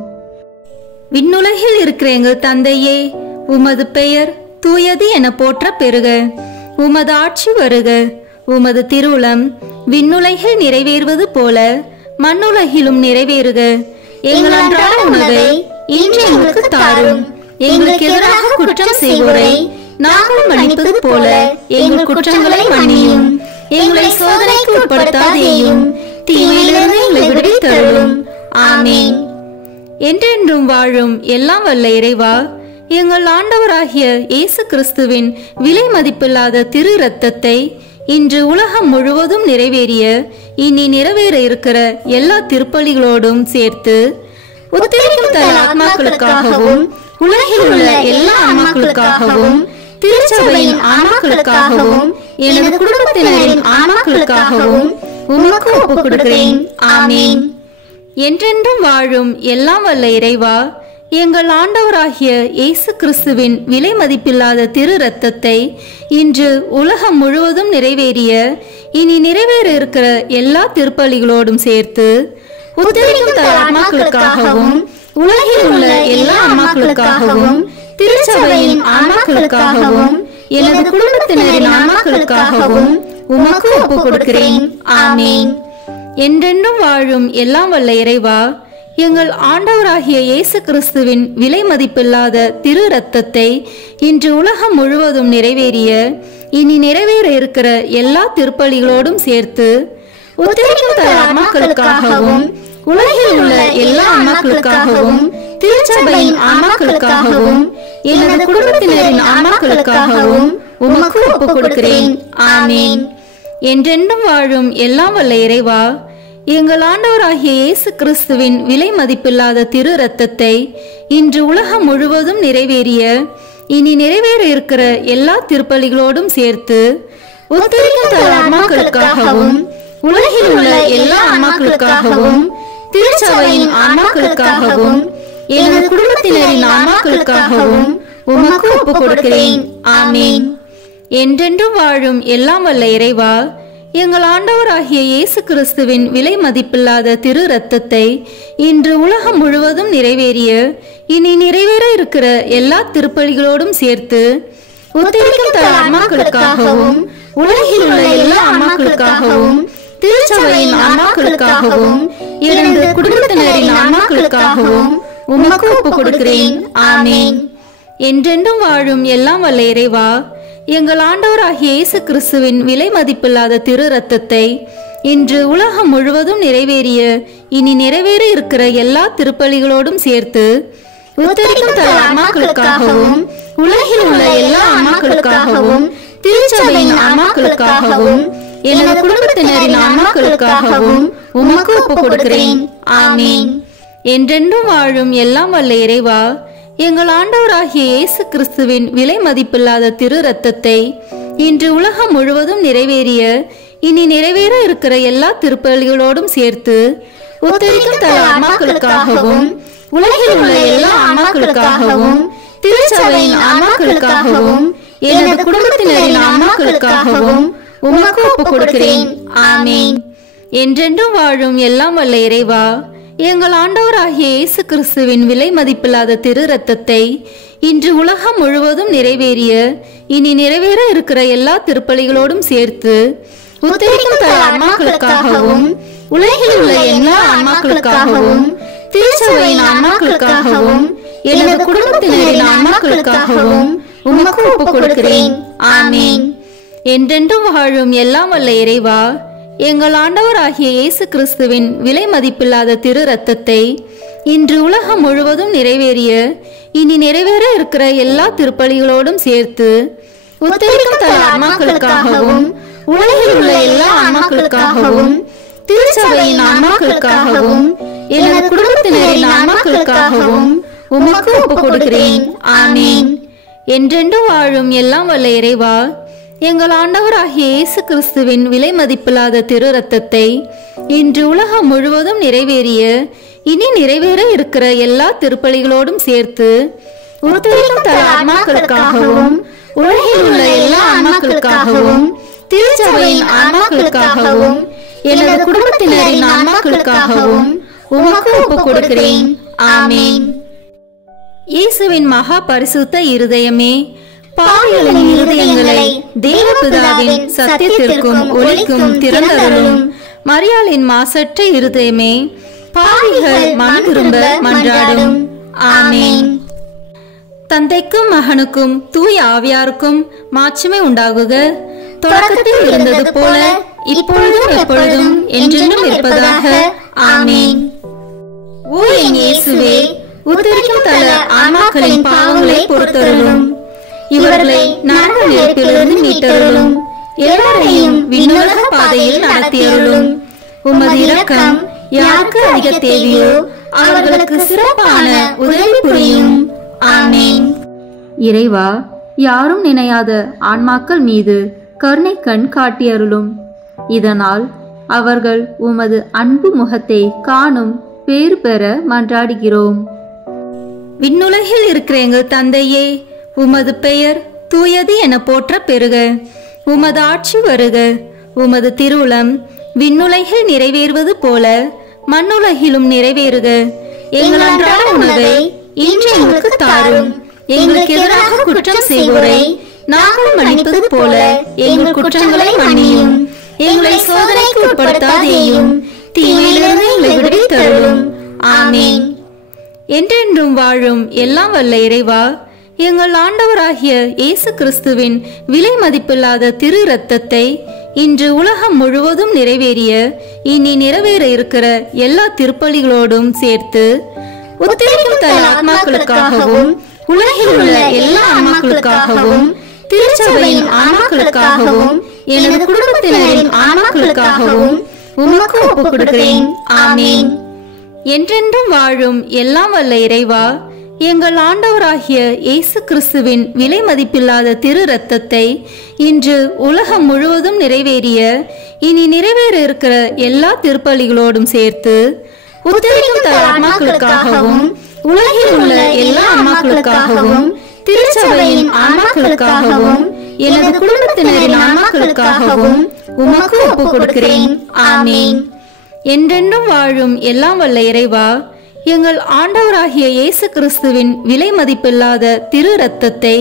விண்ணுலகில் இருக்கிற எங்கள் தந்தையே, உமது பெயர் தூயது என போற்ற பெறுக. உமது ஆட்சி வருக. உமது திருவுளம் விண்ணுலகில் நிறைவேறுவது போல மண்ணுலகிலும் நிறைவேறுக. எங்கள் அன்றாட உணவை இன்று எங்களுக்கு தாரும். எங்களுக்கு எதிராக குற்றம் செய்வோரை நாங்கள் மன்னிப்பது போல எங்கள் குற்றங்களை மன்னியும். எங்களை சோதனைக்கு உட்படுத்தாதேயும், தீமையிலிருந்து எங்களை விடுவித்தருளும். ஆமீன். என்றென்றும் வாழும் எல்லாம் வல்ல இறைவா, எங்கள் ஆண்டவராகிய இயேசு கிறிஸ்துவின் விலை மதிப்பில்லாத திரு இரத்தத்தை இன்று உலகம் முழுவதும் நிறைவேறிய இனி நிறைவேற இருக்கிற எல்லா திருப்பலிகளோடும் சேர்த்து உத்தரிக்கும் தல ஆன்மாக்களுக்காகவும் உலகில் உள்ள எல்லா ஆன்மாக்களுக்காகவும் திருச்சபையின் ஆன்மாக்களுக்காகவும் எனது குடும்பத்தினரின் ஆன்மாக்களுக்காகவும் உமக்கு ஒப்புக் கொடுக்கிறேன். ஆமீன். என்றென்றும் வாழும் எல்லாம் வல்ல இறைவா, எங்கள் ஆண்டவராகிய இயேசு கிறிஸ்துவின் விலை மதிப்பில்லாத திரு இரத்தத்தை இன்று உலகம் முழுவதும் நிறைவேறிய இனி நிறைவேற இருக்கிற எல்லா திருப்பலிகளோடும் சேர்த்து உத்தரிக்கும் தல ஆன்மாக்களுக்காகவும் உலகில் உள்ள எல்லா ஆன்மாக்களுக்காகவும் திருச்சபையின் ஆன்மாக்களுக்காகவும் எனது குடும்பத்தினரின் ஆன்மாக்களுக்காகவும் உமக்கு ஒப்புக் கொடுக்கிறேன். ஆமீன். என்றென்றும் வாழும் எல்லாம் வல்ல இறைவா, எங்கள் ஆண்டவராகிய இயேசு கிறிஸ்துவின் விலை மதிப்பில்லாத திரு இரத்தத்தை இன்று உலகம் முழுவதும் நிறைவேறிய இனி நிறைவேற இருக்கிற எல்லா திருப்பலிகளோடும் சேர்த்து உத்தரிக்கும் தல ஆன்மாக்களுக்காகவும் உலகில் உள்ள எல்லா ஆன்மாக்களுக்காகவும் திருச்சபையின் ஆன்மாக்களுக்காகவும் எனது குடும்பத்தினரின் ஆன்மாக்களுக்காகவும் உமக்கு ஒப்புக் கொடுக்கிறேன். ஆமீன். என்றென்றும் வாழும் எல்லாம் வல்ல இறைவா, எங்கள் ஆண்டவராகிய இயேசு கிறிஸ்துவின் விலை மதிப்பில்லாத திரு இரத்தத்தை இன்று உலகம் முழுவதும் நிறைவேறிய இனி நிறைவேற இருக்கிற எல்லா திருப்பலிகளோடும் சேர்த்து உத்தரிக்கும் தல ஆன்மாக்களுக்காகவும் உலகில் உள்ள எல்லா ஆன்மாக்களுக்காகவும் திருச்சபையின் ஆன்மாக்களுக்காகவும் எனது குடும்பத்தினரின் ஆன்மாக்களுக்காகவும் உமக்கு ஒப்புக் கொடுக்கிறேன். ஆமீன். என்றென்றும் வாழும் எல்லாம் வல்ல இறைவா, எங்கள் ஆண்டவராகிய இயேசு கிறிஸ்துவின் விலை மதிப்பில்லாத திரு இரத்தத்தை இன்று உலகம் முழுவதும் நிறைவேறிய இனி நிறைவேற இருக்கிற எல்லா திருப்பலிகளோடும் சேர்த்து உத்தரிக்கும் தல ஆன்மாக்களுக்காகவும் உலகில் உள்ள எல்லா ஆன்மாக்களுக்காகவும் திருச்சபையின் ஆன்மாக்களுக்காகவும் எனது குடும்பத்தினரின் ஆன்மாக்களுக்காகவும் உமக்கு ஒப்புக் கொடுக்கிறேன். ஆமீன். என்றென்றும் வாழும் எல்லாம் வல்ல இறைவா, எங்கள் ஆண்டவராகிய இயேசு கிறிஸ்துவின் விலை மதிப்பில்லாத திரு இரத்தத்தை இன்று உலகம் முழுவதும் நிறைவேறிய இனி நிறைவேற இருக்கிற எல்லா திருப்பலிகளோடும் சேர்த்து உத்தரிக்கும் தல ஆன்மாக்களுக்காகவும் உலகில் உள்ள எல்லா ஆன்மாக்களுக்காகவும் திருச்சபையின் ஆன்மாக்களுக்காகவும் எனது குடும்பத்தினரின் ஆன்மாக்களுக்காகவும் உமக்கு ஒப்பு கொடுக்கிறேன். ஆமீன். என்றென்றும் வாழும் எல்லாம் வல்ல இறைவா, எங்கள் ஆண்டவராகிய இயேசு கிறிஸ்துவின் விலை மதிப்பில்லாத திரு ரத்தத்தை இன்று உலகம் முழுவதும் நிறைவேறிய இனி நிறைவேற இருக்கிற எல்லா திருப்பலிகளோடும் சேர்த்து உத்தரிக்கும் தல ஆன்மாக்களுக்காகவும் உலகில் உள்ள எல்லா ஆன்மாக்களுக்காகவும் திருச்சபையின் ஆன்மாக்களுக்காகவும் எனது குடும்பத்தினரின் ஆன்மாக்களுக்காகவும் உமக்கு ஒப்பு கொடுக்கிறேன். ஆமீன். என்றென்றும் வாழும் எல்லாம் வல்ல இறைவா, எங்கள் ஆண்டவராகிய இயேசு கிறிஸ்துவின் விலை மதிப்பில்லாத திரு ரத்தத்தை இன்று உலகம் முழுவதும் நிறைவேறிய இனி நிறைவேற இருக்கிற எல்லா திருப்பலிகளோடும் சேர்த்து உத்தரிக்கும் தல ஆன்மாக்களுக்காகவும் உலகில் உள்ள எல்லா ஆன்மாக்களுக்காகவும் திருச்சபையின் ஆன்மாக்களுக்காகவும் எனது குடும்பத்தினரின் ஆன்மாக்களுக்காகவும் உமக்கு ஒப்பு கொடுக்கிறேன். ஆமீன். என்றென்றும் வாழும் எல்லாம் வல்ல இறைவா, எங்கள் ஆண்டவராகிய இயேசு கிறிஸ்துவின் விலை மதிப்பில்லாத திரு ரத்தத்தை இன்று உலகம் முழுவதும் நிறைவேறிய இனி நிறைவேற இருக்கிற எல்லா திருப்பலிகளோடும் சேர்த்து உத்தரிக்கும் தல ஆன்மாக்களுக்காகவும் உலகில் உள்ள எல்லா ஆன்மாக்களுக்காகவும் திருச்சபையின் ஆன்மாக்களுக்காகவும் எனது குடும்பத்தினரின் ஆன்மாக்களுக்காகவும் உமக்கு ஒப்பு கொடுக்கிறேன். ஆமீன். என்றென்று வாழும் எல்லாம் வல்ல இறைவா, எங்கள் ஆண்டவராகிய இயேசு கிறிஸ்துவின் விலை மதிப்பில்லாத திரு ரத்தத்தை இன்று உலகம் முழுவதும் நிறைவேறிய இனி நிறைவேற இருக்கிற எல்லா திருப்பலிகளோடும் சேர்த்து உத்தரிக்கும் தல ஆன்மாக்களுக்காகவும் உலகில் உள்ள எல்லா ஆன்மாக்களுக்காகவும் திருச்சபையின் ஆன்மாக்களுக்காகவும் எனது குடும்பத்தினரின் ஆன்மாக்களுக்காகவும் உமக்கு ஒப்பு கொடுக்கிறேன். ஆமீன். இயேசுவின் மகா பரிசுத்த இருதயமே, பாவிகளின் இருதயங்களை தேவபிதாவின் சத்தியத்திற்கும் ஒளிக்கும் திறந்தருளும். மரியாளின் மாசற்ற இருதயமே, பாவிகள் மனம் திரும்ப மன்றாடும். ஆமீன். தந்தைக்கும் மகனுக்கும் தூய ஆவியாருக்கும் மாட்சிமை உண்டாகுக. தொடக்கத்தில் இருந்தது போல இப்பொழுதும் எப்பொழுதும் என்றென்றும் இருப்பதாக. ஆமீன். ஓ என் இயேசுவே, உத்தரிக்கும் தல ஆன்மாக்களின் பாவங்களை பொறுத்தருளும். இவர்களை நரக நெருப்பிலிருந்து மீட்டருளும். எல்லாரையும் விண்ணுலக பாதையில் நடத்தியருளும். உமது இரக்கம் யாருக்கு அதிக தேவையோ அவர்களுக்கு சிறப்பான உதவி புரியும். ஆமீன். இறைவா, யாரும் நினையாத ஆன்மாக்கள் மீது கருணை கண் காட்டியருளும். இதனால் அவர்கள் உமது அன்பு முகத்தை காணும் பேறு பெற மன்றாடுகிறோம். விண்ணுலகில் இருக்கிற எங்கள் தந்தையே, உமது பெயர் தூயது என போற்ற பெறுக. உமது ஆட்சி வருக. உமது திருவுளம் விண்ணுலகில் நிறைவேறுவது போல மண்ணுலகிலும் நிறைவேறுக. எங்கள் அன்றாட உணவை இன்று எங்களுக்கு தாரும். எங்களுக்கு எதிராக குற்றம் செய்வோரை நாங்கள் மன்னிப்பது போல எங்கள் குற்றங்களை மன்னியும். எங்களை சோதனைக்கு உட்படுத்தாதேயும், தீமையிலிருந்து எங்களை விடுவித்தருளும். ஆமீன். என்றென்றும் வாழும் எல்லாம் வல்ல இறைவா, எங்கள் ஆண்டவராகிய இயேசு கிறிஸ்துவின் விலை மதிப்பில்லாத திரு ரத்தத்தை இன்று உலகம் முழுவதும் நிறைவேறிய இனி நிறைவேற இருக்கிற எல்லா திருப்பலிகளோடும் சேர்த்து உத்தரிக்கும் தல ஆன்மாக்களுக்காகவும் உலகில் உள்ள எல்லா ஆன்மாக்களுக்காகவும் திருச்சபையின் ஆன்மாக்களுக்காகவும் எனது குடும்பத்தினரின் ஆன்மாக்களுக்காகவும் உமக்கு ஒப்பு கொடுக்கிறேன். ஆமீன். என்றென்றும் வாழும் எல்லாம் வல்ல இறைவா, எங்கள் ஆண்டவராகிய இயேசு கிறிஸ்துவின் விலை மதிப்பில்லாத திரு ரத்தத்தை இன்று உலகம் முழுவதும் நிறைவேறிய இனி நிறைவேற இருக்கிற எல்லா திருப்பலிகளோடும் சேர்த்து உத்தரிக்கும் தல ஆன்மாக்களுக்காகவும் உலகில் உள்ள எல்லா ஆன்மாக்களுக்காகவும் திருச்சபையின் ஆன்மாக்களுக்காகவும் எனது குடும்பத்தினரின் ஆன்மாக்களுக்காகவும் உமக்கு ஒப்பு கொடுக்கிறேன். ஆமீன். என்றென்றும் வாழும் எல்லாம் வல்ல இறைவா, எங்கள் ஆண்டவராகிய இயேசு கிறிஸ்துவின் விலை மதிப்பில்லாத திரு ரத்தத்தை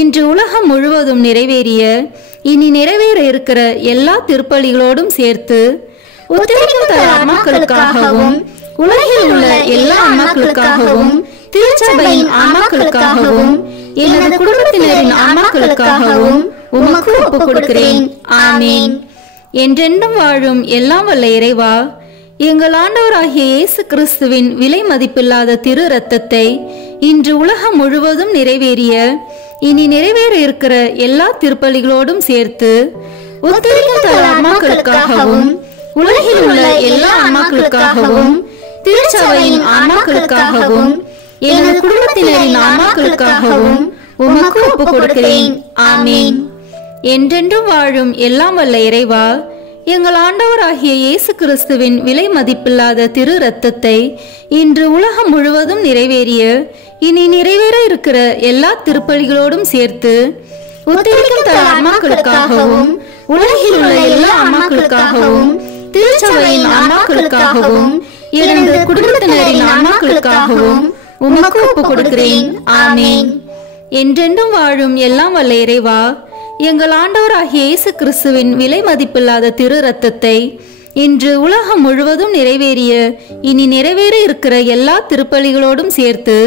இன்று உலகம் முழுவதும் நிறைவேறிய இனி நிறைவேற இருக்கிற எல்லா திருப்பலிகளோடும் சேர்த்து உத்தரிக்கும் தல ஆன்மாக்களுக்காகவும் உலகில் உள்ள எல்லா ஆன்மாக்களுக்காகவும் திருச்சபையின் ஆன்மாக்களுக்காகவும் எனது குடும்பத்தினரின் ஆன்மாக்களுக்காகவும் உமக்கு ஒப்பு கொடுக்கிறேன். ஆமீன். என்றென்றும் வாழும் எல்லாம் வல்ல இறைவா, எங்கள் ஆண்டவராகிய இயேசு கிறிஸ்துவின் விலை மதிப்பில்லாத திரு இரத்தத்தை இன்று உலகம் முழுவதும் நிறைவேறிய இனி நிறைவேற இருக்கிற எல்லா திருப்பலிகளோடும் சேர்த்து உத்தரிக்கும் தல ஆன்மாக்களுக்காகவும் உலகில் உள்ள எல்லா ஆன்மாக்களுக்காகவும் திருச்சபையின் ஆன்மாக்களுக்காகவும் எனது குடும்பத்தினரின் ஆன்மாக்களுக்காகவும் உமக்கு ஒப்பு கொடுக்கிறேன். ஆமீன். என்றென்றும் வாழும் எல்லாம் வல்ல இறைவா, எங்கள் ஆண்டவராகிய இயேசு கிறிஸ்துவின் விலை மதிப்பில்லாத திரு இரத்தத்தை இன்று உலகம் முழுவதும் நிறைவேறிய இனி நிறைவேற இருக்கிற எல்லா திருப்பலிகளோடும் சேர்த்து உத்தரிக்கும் தல ஆன்மாக்களுக்காகவும் உலகில் உள்ள எல்லா ஆன்மாக்களுக்காகவும் திருச்சபையின் ஆன்மாக்களுக்காகவும் எனது குடும்பத்தினரின் ஆன்மாக்களுக்காகவும் உமக்கு ஒப்பு கொடுக்கிறேன். ஆமீன். என்றென்றும் வாழும் எல்லாம் வல்ல இறைவா, எங்கள் ஆண்டவராகிய இயேசு கிறிஸ்துவின் விலை மதிப்பில்லாத திரு இரத்தத்தை இன்று உலகம் முழுவதும் நிறைவேறிய இனி நிறைவேற இருக்கிற எல்லா திருப்பலிகளோடும் சேர்த்து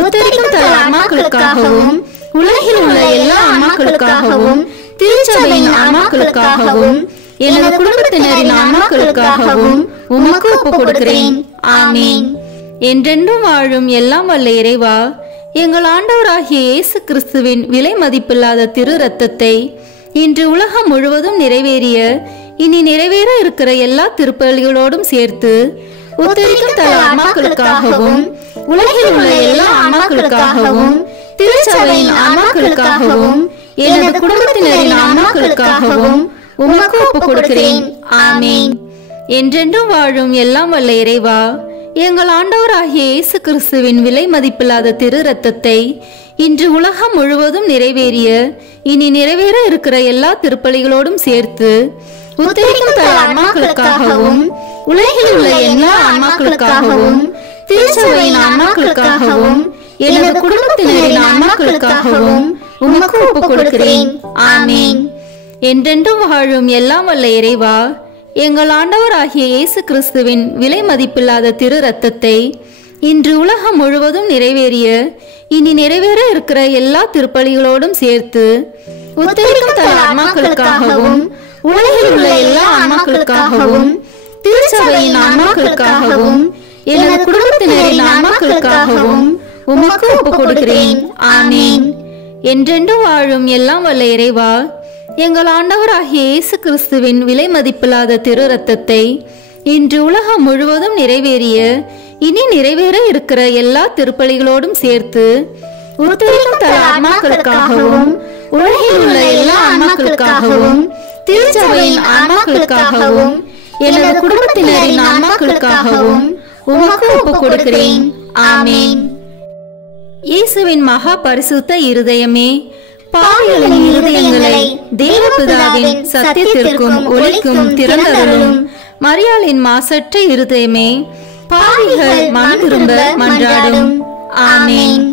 உத்தரிக்கும் தல ஆன்மாக்களுக்காகவும் உலகில் உள்ள எல்லா ஆன்மாக்களுக்காகவும் திருச்சபையின் ஆன்மாக்களுக்காகவும் எனது குடும்பத்தினரின் ஆன்மாக்களுக்காகவும் உமக்கு ஒப்பு கொடுக்கிறேன். ஆமீன். என்றென்றும் வாழும் எல்லாம் வல்ல இறைவா, எங்கள் ஆண்டவராகிய இயேசு கிறிஸ்துவின் விலை மதிப்பில்லாத திரு இரத்தத்தை இன்று உலகம் முழுவதும் நிறைவேறிய இனி நிறைவேற இருக்கிற எல்லா திருப்பலிகளோடும் சேர்த்து உத்தரிக்கும் தல ஆன்மாக்களுக்காகவும் உலகில் உள்ள எல்லா ஆன்மாக்களுக்காகவும் திருச்சபையின் ஆன்மாக்களுக்காகவும் எனது குடும்பத்தினரின் ஆன்மாக்களுக்காகவும் உமக்கு ஒப்பு கொடுக்கிறேன். ஆமீன். என்றென்றும் வாழும் எல்லாம் வல்ல இறைவா, எங்கள் ஆண்டவராகிய இயேசு கிறிஸ்துவின் விலை மதிப்பில்லாத திரு இரத்தத்தை இன்று உலகம் முழுவதும் நிறைவேறிய இனி நிறைவேற இருக்கிற எல்லா திருப்பலிகளோடும் சேர்த்து உத்தரிக்கும் தல ஆன்மாக்களுக்காகவும் உலகில் உள்ள எல்லா ஆன்மாக்களுக்காகவும் திருச்சபையின் ஆன்மாக்களுக்காகவும் எனது குடும்பத்தினரின் ஆன்மாக்களுக்காகவும் உமக்கு ஒப்பு கொடுக்கிறேன். ஆமீன். என்றென்றும் வாழும் எல்லாம் வல்ல இறைவா, எங்கள் ஆண்டவராகிய இயேசு கிறிஸ்துவின் விலை மதிப்பில்லாத திரு இரத்தத்தை இன்று உலகம் முழுவதும் நிறைவேறிய இனி நிறைவேற இருக்கிற எல்லா திருப்பலிகளோடும் சேர்த்து உத்தரிக்கும் தல ஆன்மாக்களுக்காகவும் உலகில் உள்ள எல்லா ஆன்மாக்களுக்காகவும் திருச்சபையின் ஆன்மாக்களுக்காகவும் எனது குடும்பத்தினரின் ஆன்மாக்களுக்காகவும் உமக்கு ஒப்பு கொடுக்கிறேன். ஆமீன். என்றென்றும் வாழும் எல்லாம் வல்ல இறைவா, எங்கள் ஆண்டவராகிய இயேசு கிறிஸ்துவின் விலை மதிப்பில்லாத திரு இரத்தத்தை இன்று உலகம் முழுவதும் நிறைவேறிய இனி நிறைவேற இருக்கிற எல்லா திருப்பலிகளோடும் சேர்த்து உத்தரிக்கும் தல ஆன்மாக்களுக்காகவும் உலகில் உள்ள எல்லா ஆன்மாக்களுக்காகவும் திருச்சபையின் ஆன்மாக்களுக்காகவும் எனது குடும்பத்தினரின் ஆன்மாக்களுக்காகவும் உமக்கு ஒப்பு கொடுக்கிறேன். ஆமீன். இயேசுவின் மகா பரிசுத்த இருதயமே, பாவிகளின் இருதயங்களை தேவபிதாவின் சத்தியத்திற்கும் ஒளிக்கும் திறந்தருளும். மரியாளின் மாசற்ற இருதயமே, பாவிகள் மனம் திரும்ப மன்றாடும். ஆமீன்.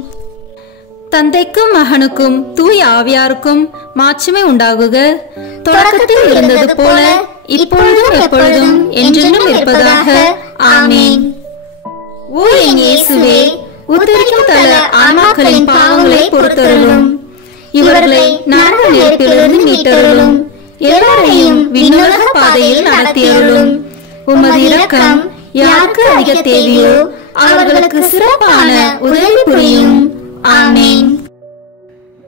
தந்தைக்கும் மகனுக்கும் தூய ஆவியாருக்கும் மாட்சிமை உண்டாகுக. தொடக்கத்தில் இருந்தது போல இப்பொழுதும் எப்பொழுதும் என்றென்றும் இருப்பதாக. ஆமீன். ஓ என் இயேசுவே, உத்தரிக்கும் தல ஆன்மாக்களின் பாவங்களை பொறுத்தருளும். இவர்களை நரக நெருப்பிலிருந்து மீட்டருளும். எல்லாரையும் விண்ணுலக பாதையில் நடத்தியருளும். உமது இரக்கம் யாருக்கு அதிக தேவையோ அவர்களுக்கு சிறப்பான உதவி புரியும். ஆமீன்.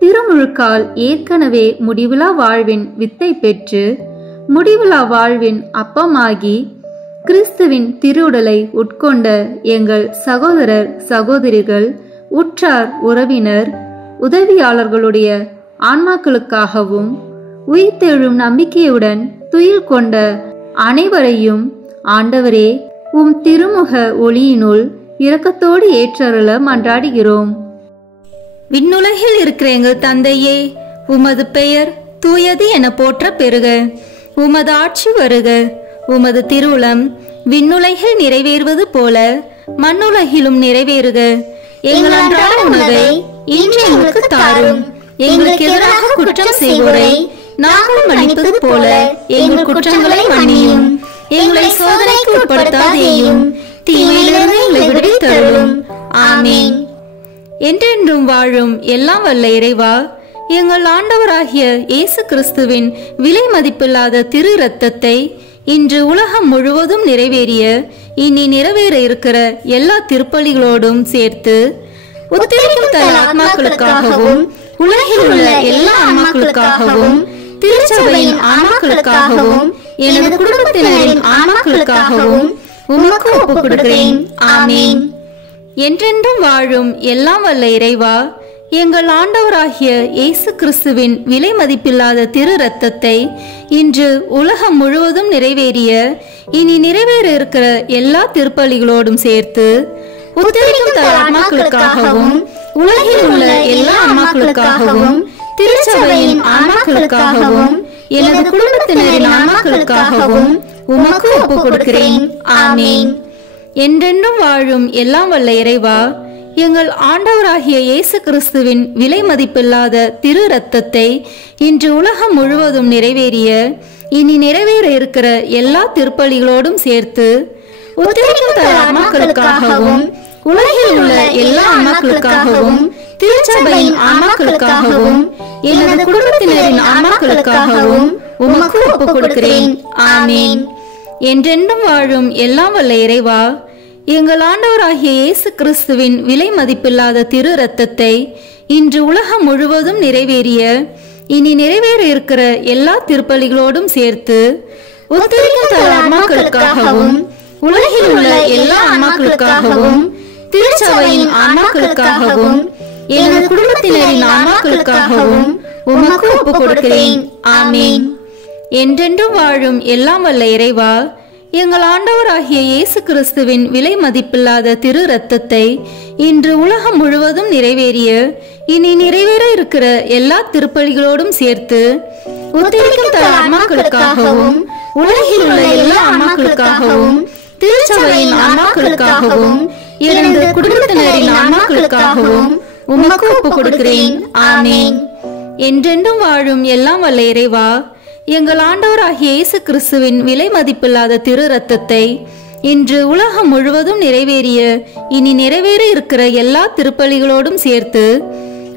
திருமுழுக்கால் ஏற்கனவே முடிவிலா வாழ்வின் வித்தை பெற்று முடிவிலா வாழ்வின் அப்பமாகி கிறிஸ்துவின் திருவுடலை உட்கொண்ட எங்கள் சகோதரர் சகோதரிகள், உற்றார் உறவினர், உதவியாளர்களுடைய ஆன்மாக்களுக்காகவும் உயிர்த்தெழும் நம்பிக்கையுடன் துயில் கொண்ட அனைவரையும் ஆண்டவரே உம் திருமுக ஒளியினுள் இரக்கத்தோடு ஏற்றருள மன்றாடுகிறோம். விண்ணுலகில் இருக்கிற எங்கள் தந்தையே, உமது பெயர் தூயது என போற்ற பெறுக. உமது ஆட்சி வருக. உமது திருவுளம் விண்ணுலகில் நிறைவேறுவது போல மண்ணுலகிலும் நிறைவேறுக. எங்கள் அன்றாட உணவை இன்று எங்களுக்கு தாரும். எங்களுக்கு எதிராக குற்றம் செய்வோரை நாங்கள் மன்னிப்பது போல எங்கள் குற்றங்களை மன்னியும். எங்களை சோதனைக்கு உட்படுத்தாதேயும், தீமையிலிருந்து எங்களை விடுவித்தருளும். ஆமீன். என்றென்றும் வாழும் எல்லாம் வல்ல இறைவா, எங்கள் ஆண்டவராகிய இயேசு கிறிஸ்துவின் விலை மதிப்பில்லாத திரு இரத்தத்தை இன்று உலகம் முழுவதும் நிறைவேறிய இனி நிறைவேற இருக்கிற எல்லா திருப்பலிகளோடும் சேர்த்து உத்தரிக்கும் தர ஆத்மாக்களுக்காகவும் உலகில் உள்ள எல்லா ஆன்மாக்களுக்காகவும் திருச்சபையின் ஆன்மாக்களுக்காகவும் எனது குடும்பத்தினரின் ஆன்மாக்களுக்காகவும் உமக்கு ஒப்புக் கொடுக்கிறேன். ஆமீன். என்றென்றும் வாழும் எல்லாம் வல்ல இறைவா, எங்கள் ஆண்டவராகிய இயேசு கிறிஸ்துவின் விலை மதிப்பில்லாத திரு இரத்தத்தை இன்று உலகம் முழுவதும் நிறைவேறிய இனி நிறைவேற இருக்கிற எல்லா திருப்பலிகளோடும் சேர்த்து உத்தரிக்கும் தர ஆன்மாக்களுக்காகவும் உலகில் உள்ள எல்லா ஆன்மாக்களுக்காகவும் திருச்சபையின் ஆன்மாக்களுக்காகவும் எனது குடும்பத்தினரின் ஆன்மாக்களுக்காகவும் உமக்கு ஒப்புக் கொடுக்கிறேன். ஆமீன். என்றென்றும் வாழும் எல்லாம் வல்ல இறைவா, எங்கள் ஆண்டவராகிய இயேசு கிறிஸ்துவின் விலை மதிப்பில்லாத திரு இரத்தத்தை இன்று உலகம் முழுவதும் நிறைவேறிய இனி நிறைவேற இருக்கிற எல்லா திருப்பலிகளோடும் சேர்த்து உத்தரிக்கும் தர ஆன்மாக்களுக்காகவும் உலகில் உள்ள எல்லா ஆன்மாக்களுக்காகவும் திருச்சபையின் ஆன்மாக்களுக்காகவும் எனது குடும்பத்தினரின் ஆன்மாக்களுக்காகவும் உமக்கு ஒப்புக் கொடுக்கிறேன். ஆமீன். என்றென்றும் வாழும் எல்லாம் வல்ல இறைவா, எங்கள் ஆண்டவராகிய இயேசு கிறிஸ்துவின் விலை மதிப்பில்லாத திரு இரத்தத்தை இன்று உலகம் முழுவதும் நிறைவேறிய இனி நிறைவேற இருக்கிற எல்லா திருப்பலிகளோடும் சேர்த்து உத்தரிக்கும் தர ஆன்மாக்களுக்காகவும் உலகில் உள்ள எல்லா ஆன்மாக்களுக்காகவும் திருச்சபையின் ஆன்மாக்களுக்காகவும் எனது குடும்பத்தினரின் ஆன்மாக்களுக்காகவும் உமக்கு ஒப்புக் கொடுக்கிறேன். ஆமீன். என்றென்றும் வாழும் எல்லாம் வல்ல இறைவா, எங்கள் ஆண்டவராகிய இயேசு கிறிஸ்துவின் விலை மதிப்பில்லாத திரு இரத்தத்தை இன்று உலகம் முழுவதும் நிறைவேறிய இனி நிறைவேற இருக்கிற எல்லா திருப்பலிகளோடும் சேர்த்து உத்தரிக்கும் தர ஆன்மாக்களுக்காகவும் உலகில் உள்ள எல்லா ஆன்மாக்களுக்காகவும் திருச்சபையின் ஆன்மாக்களுக்காகவும் எனது குடும்பத்தினரின் ஆன்மாக்களுக்காகவும் உமக்கு ஒப்புக் கொடுக்கிறேன். ஆமீன். என்றென்றும் வாழும் எல்லாம் வல்ல இறைவா, எங்கள் ஆண்டவராகிய இயேசு கிறிஸ்துவின் விலை மதிப்பில்லாத திரு இரத்தத்தை இன்று உலகம் முழுவதும் நிறைவேறிய இனி நிறைவேற இருக்கிற எல்லா திருப்பலிகளோடும் சேர்த்து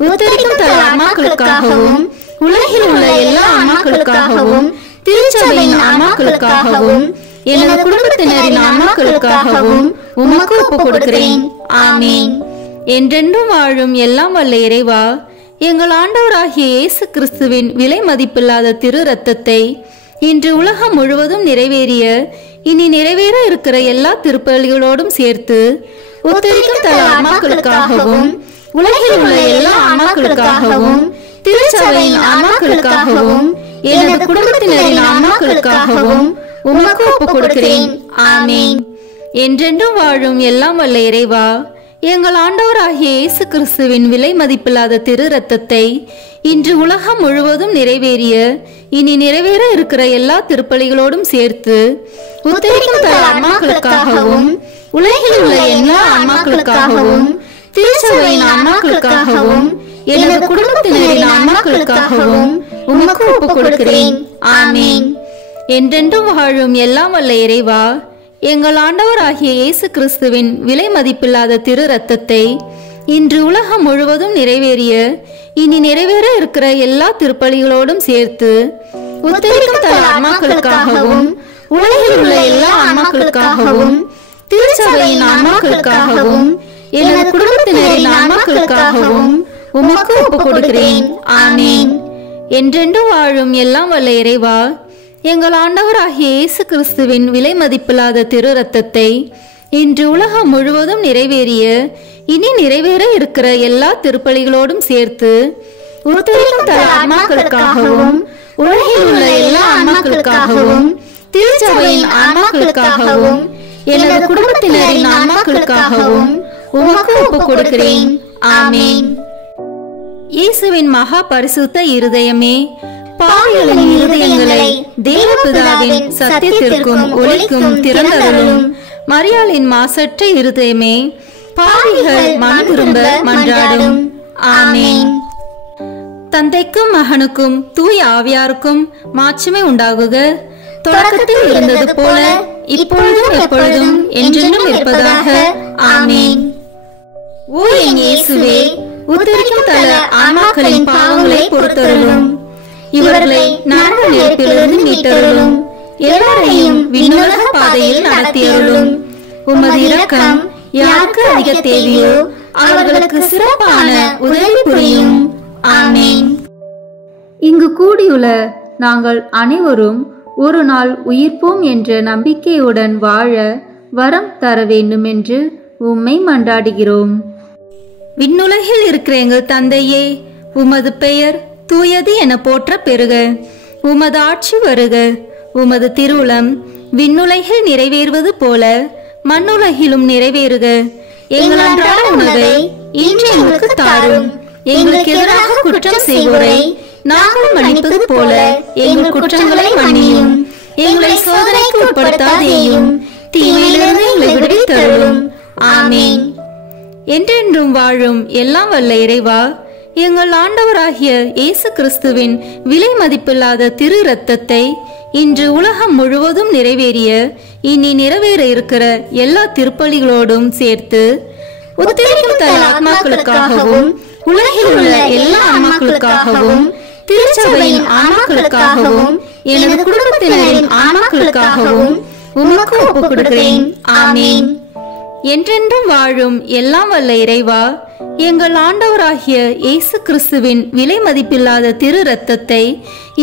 உத்தரிக்கும் தர ஆன்மாக்களுக்காகவும் உலகில் உள்ள எல்லா ஆன்மாக்களுக்காகவும் திருச்சபையின் ஆன்மாக்களுக்காகவும் எனது குடும்பத்தினரின் ஆன்மாக்களுக்காகவும் உமக்கு ஒப்புக் கொடுக்கிறேன். ஆமீன். என்றென்றும் வாழும் எல்லாம் வல்ல இறைவா, எங்கள் ஆண்டவராகிய இயேசு கிறிஸ்துவின் விலை மதிப்பில்லாத திரு இரத்தத்தை இன்று உலகம் முழுவதும் நிறைவேறிய இனி நிறைவேற இருக்கிற எல்லா திருப்பலிகளோடும் சேர்த்து உத்தரிக்கும் தர ஆன்மாக்களுக்காகவும் உலகில் உள்ள எல்லா ஆன்மாக்களுக்காகவும் திருச்சபையின் ஆன்மாக்களுக்காகவும் எனது குடும்பத்தினரின் ஆன்மாக்களுக்காகவும் உமக்கு ஒப்புக் கொடுக்கிறேன். ஆமீன். என்றென்றும் வாழும் எல்லாம் வல்ல இறைவா, எங்கள் ஆண்டவராகிய இயேசு கிறிஸ்துவின் விலை மதிப்பில்லாத திரு இரத்தத்தை இன்று உலகம் முழுவதும் நிறைவேறிய இனி நிறைவேற இருக்கிற எல்லா திருப்பலிகளோடும் சேர்த்து உத்தரிக்கும் தர ஆன்மாக்களுக்காகவும் உலகில் உள்ள எல்லா ஆன்மாக்களுக்காகவும் திருச்சபையின் ஆன்மாக்களுக்காகவும் எனது குடும்பத்தினரின் ஆன்மாக்களுக்காகவும் உமக்கு ஒப்புக் கொடுக்கிறேன். ஆமீன். என்றென்றும் வாழும் எல்லாம் வல்ல இறைவா, எங்கள் ஆண்டவராகிய இயேசு கிறிஸ்துவின் விலை மதிப்பில்லாத திரு இரத்தத்தை இன்று உலகம் முழுவதும் நிறைவேறிய இனி நிறைவேற இருக்கிற எல்லா திருப்பலிகளோடும் சேர்த்து உத்தரிக்கும் தர ஆன்மாக்களுக்காகவும் உலகில் உள்ள எல்லா ஆன்மாக்களுக்காகவும் திருச்சபையின் ஆன்மாக்களுக்காகவும் எனது குடும்பத்தினரின் ஆன்மாக்களுக்காகவும் உமக்கு ஒப்புக் கொடுக்கிறேன். ஆமீன். என்றென்றும் வாழும் எல்லாம் வல்ல இறைவா, எங்கள் ஆண்டவராகிய இயேசு கிறிஸ்துவின் விலை மதிப்பில்லாத திரு இரத்தத்தை இன்று உலகம் முழுவதும் நிறைவேறிய இனி நிறைவேற இருக்கிற எல்லா திருப்பலிகளோடும் சேர்த்து உத்தரிக்கும் தர ஆன்மாக்களுக்காகவும் உலகில் உள்ள எல்லா ஆன்மாக்களுக்காகவும் திருச்சபையின் ஆன்மாக்களுக்காகவும் எனது குடும்பத்தினரின் ஆன்மாக்களுக்காகவும் உமக்கு ஒப்புக் கொடுக்கிறேன். ஆமீன். இயேசுவின் மகா பரிசுத்த இருதயமே, பாவிகளின் இருதயங்களை தேவபிதாவின் சத்தியத்திற்கும் ஒளிக்கும் திறந்தருளும். மரியாளின் மாசற்ற இருதயமே, பாவிகள் மனம் திரும்ப மன்றாடும். ஆமீன். தந்தைக்கும் மகனுக்கும் தூய ஆவியாருக்கும் மாட்சிமை உண்டாகுக. தொடக்கத்தில் இருந்தது போல இப்பொழுதும் எப்பொழுதும் என்றென்றும் இருப்பதாக. ஆமீன். ஓ என் இயேசுவே, உத்தரிக்கும் தல ஆன்மாக்களின் பாவங்களை பொறுத்தருளும். இவர்களை நரக நெருப்பிலிருந்து மீட்டருளும். எல்லாரையும் விண்ணுலக பாதையில் நடத்தியருளும். உமது இரக்கம் யாருக்கு அதிக தேவையோ அவர்களுக்கு சிறப்பான உதவி புரியும். ஆமேன். இங்கு கூடியுள்ள நாங்கள் அனைவரும் ஒரு நாள் உயிர்ப்போம் என்ற நம்பிக்கையுடன் வாழ வரம் தர வேண்டும் என்று உம்மை மன்றாடுகிறோம். விண்ணுலகில் இருக்கிற எங்கள் தந்தையே, உமது பெயர் தூயது என போற்ற பெறுக. உமது ஆட்சி வருக. உமது திருவுளம் விண்ணுலகில் நிறைவேறுவது போல மண்ணுலகிலும் நிறைவேறுக. எங்கள் அன்றாட உணவை இன்று எங்களுக்கு தாரும். எங்களுக்கு எதிராக குற்றம் செய்வோரை நாங்கள் மன்னிப்பது போல எங்கள் குற்றங்களை மன்னியும். எங்களை சோதனைக்கு உட்படுத்தாதேயும், தீமையிலிருந்து எங்களை விடுவித்தருளும். ஆமேன். என்றென்றும் வாழும் எல்லாம் வல்ல இறைவா, எங்கள் ஆண்டவராகிய இயேசு கிறிஸ்துவின் விலை மதிப்பில்லாத திரு இரத்தத்தை இன்று உலகம் முழுவதும் நிறைவேறிய இனி நிறைவேற இருக்கிற எல்லா திருப்பலிகளோடும் சேர்த்து உத்தரிக்கும் தர ஆத்மாக்களுக்காகவும் உலகில் உள்ள எல்லா ஆன்மாக்களுக்காகவும் திருச்சபையின் ஆன்மாக்களுக்காகவும் எனது குடும்பத்தினரின் ஆன்மாக்களுக்காகவும் உமக்கு ஒப்புக் கொடுக்கிறேன். ஆமேன். என்றென்றும் வாழும் எல்லாம் வல்ல இறைவா, எங்கள் ஆண்டவராகிய இயேசு கிறிஸ்துவின் விலை மதிப்பில்லாத திரு இரத்தத்தை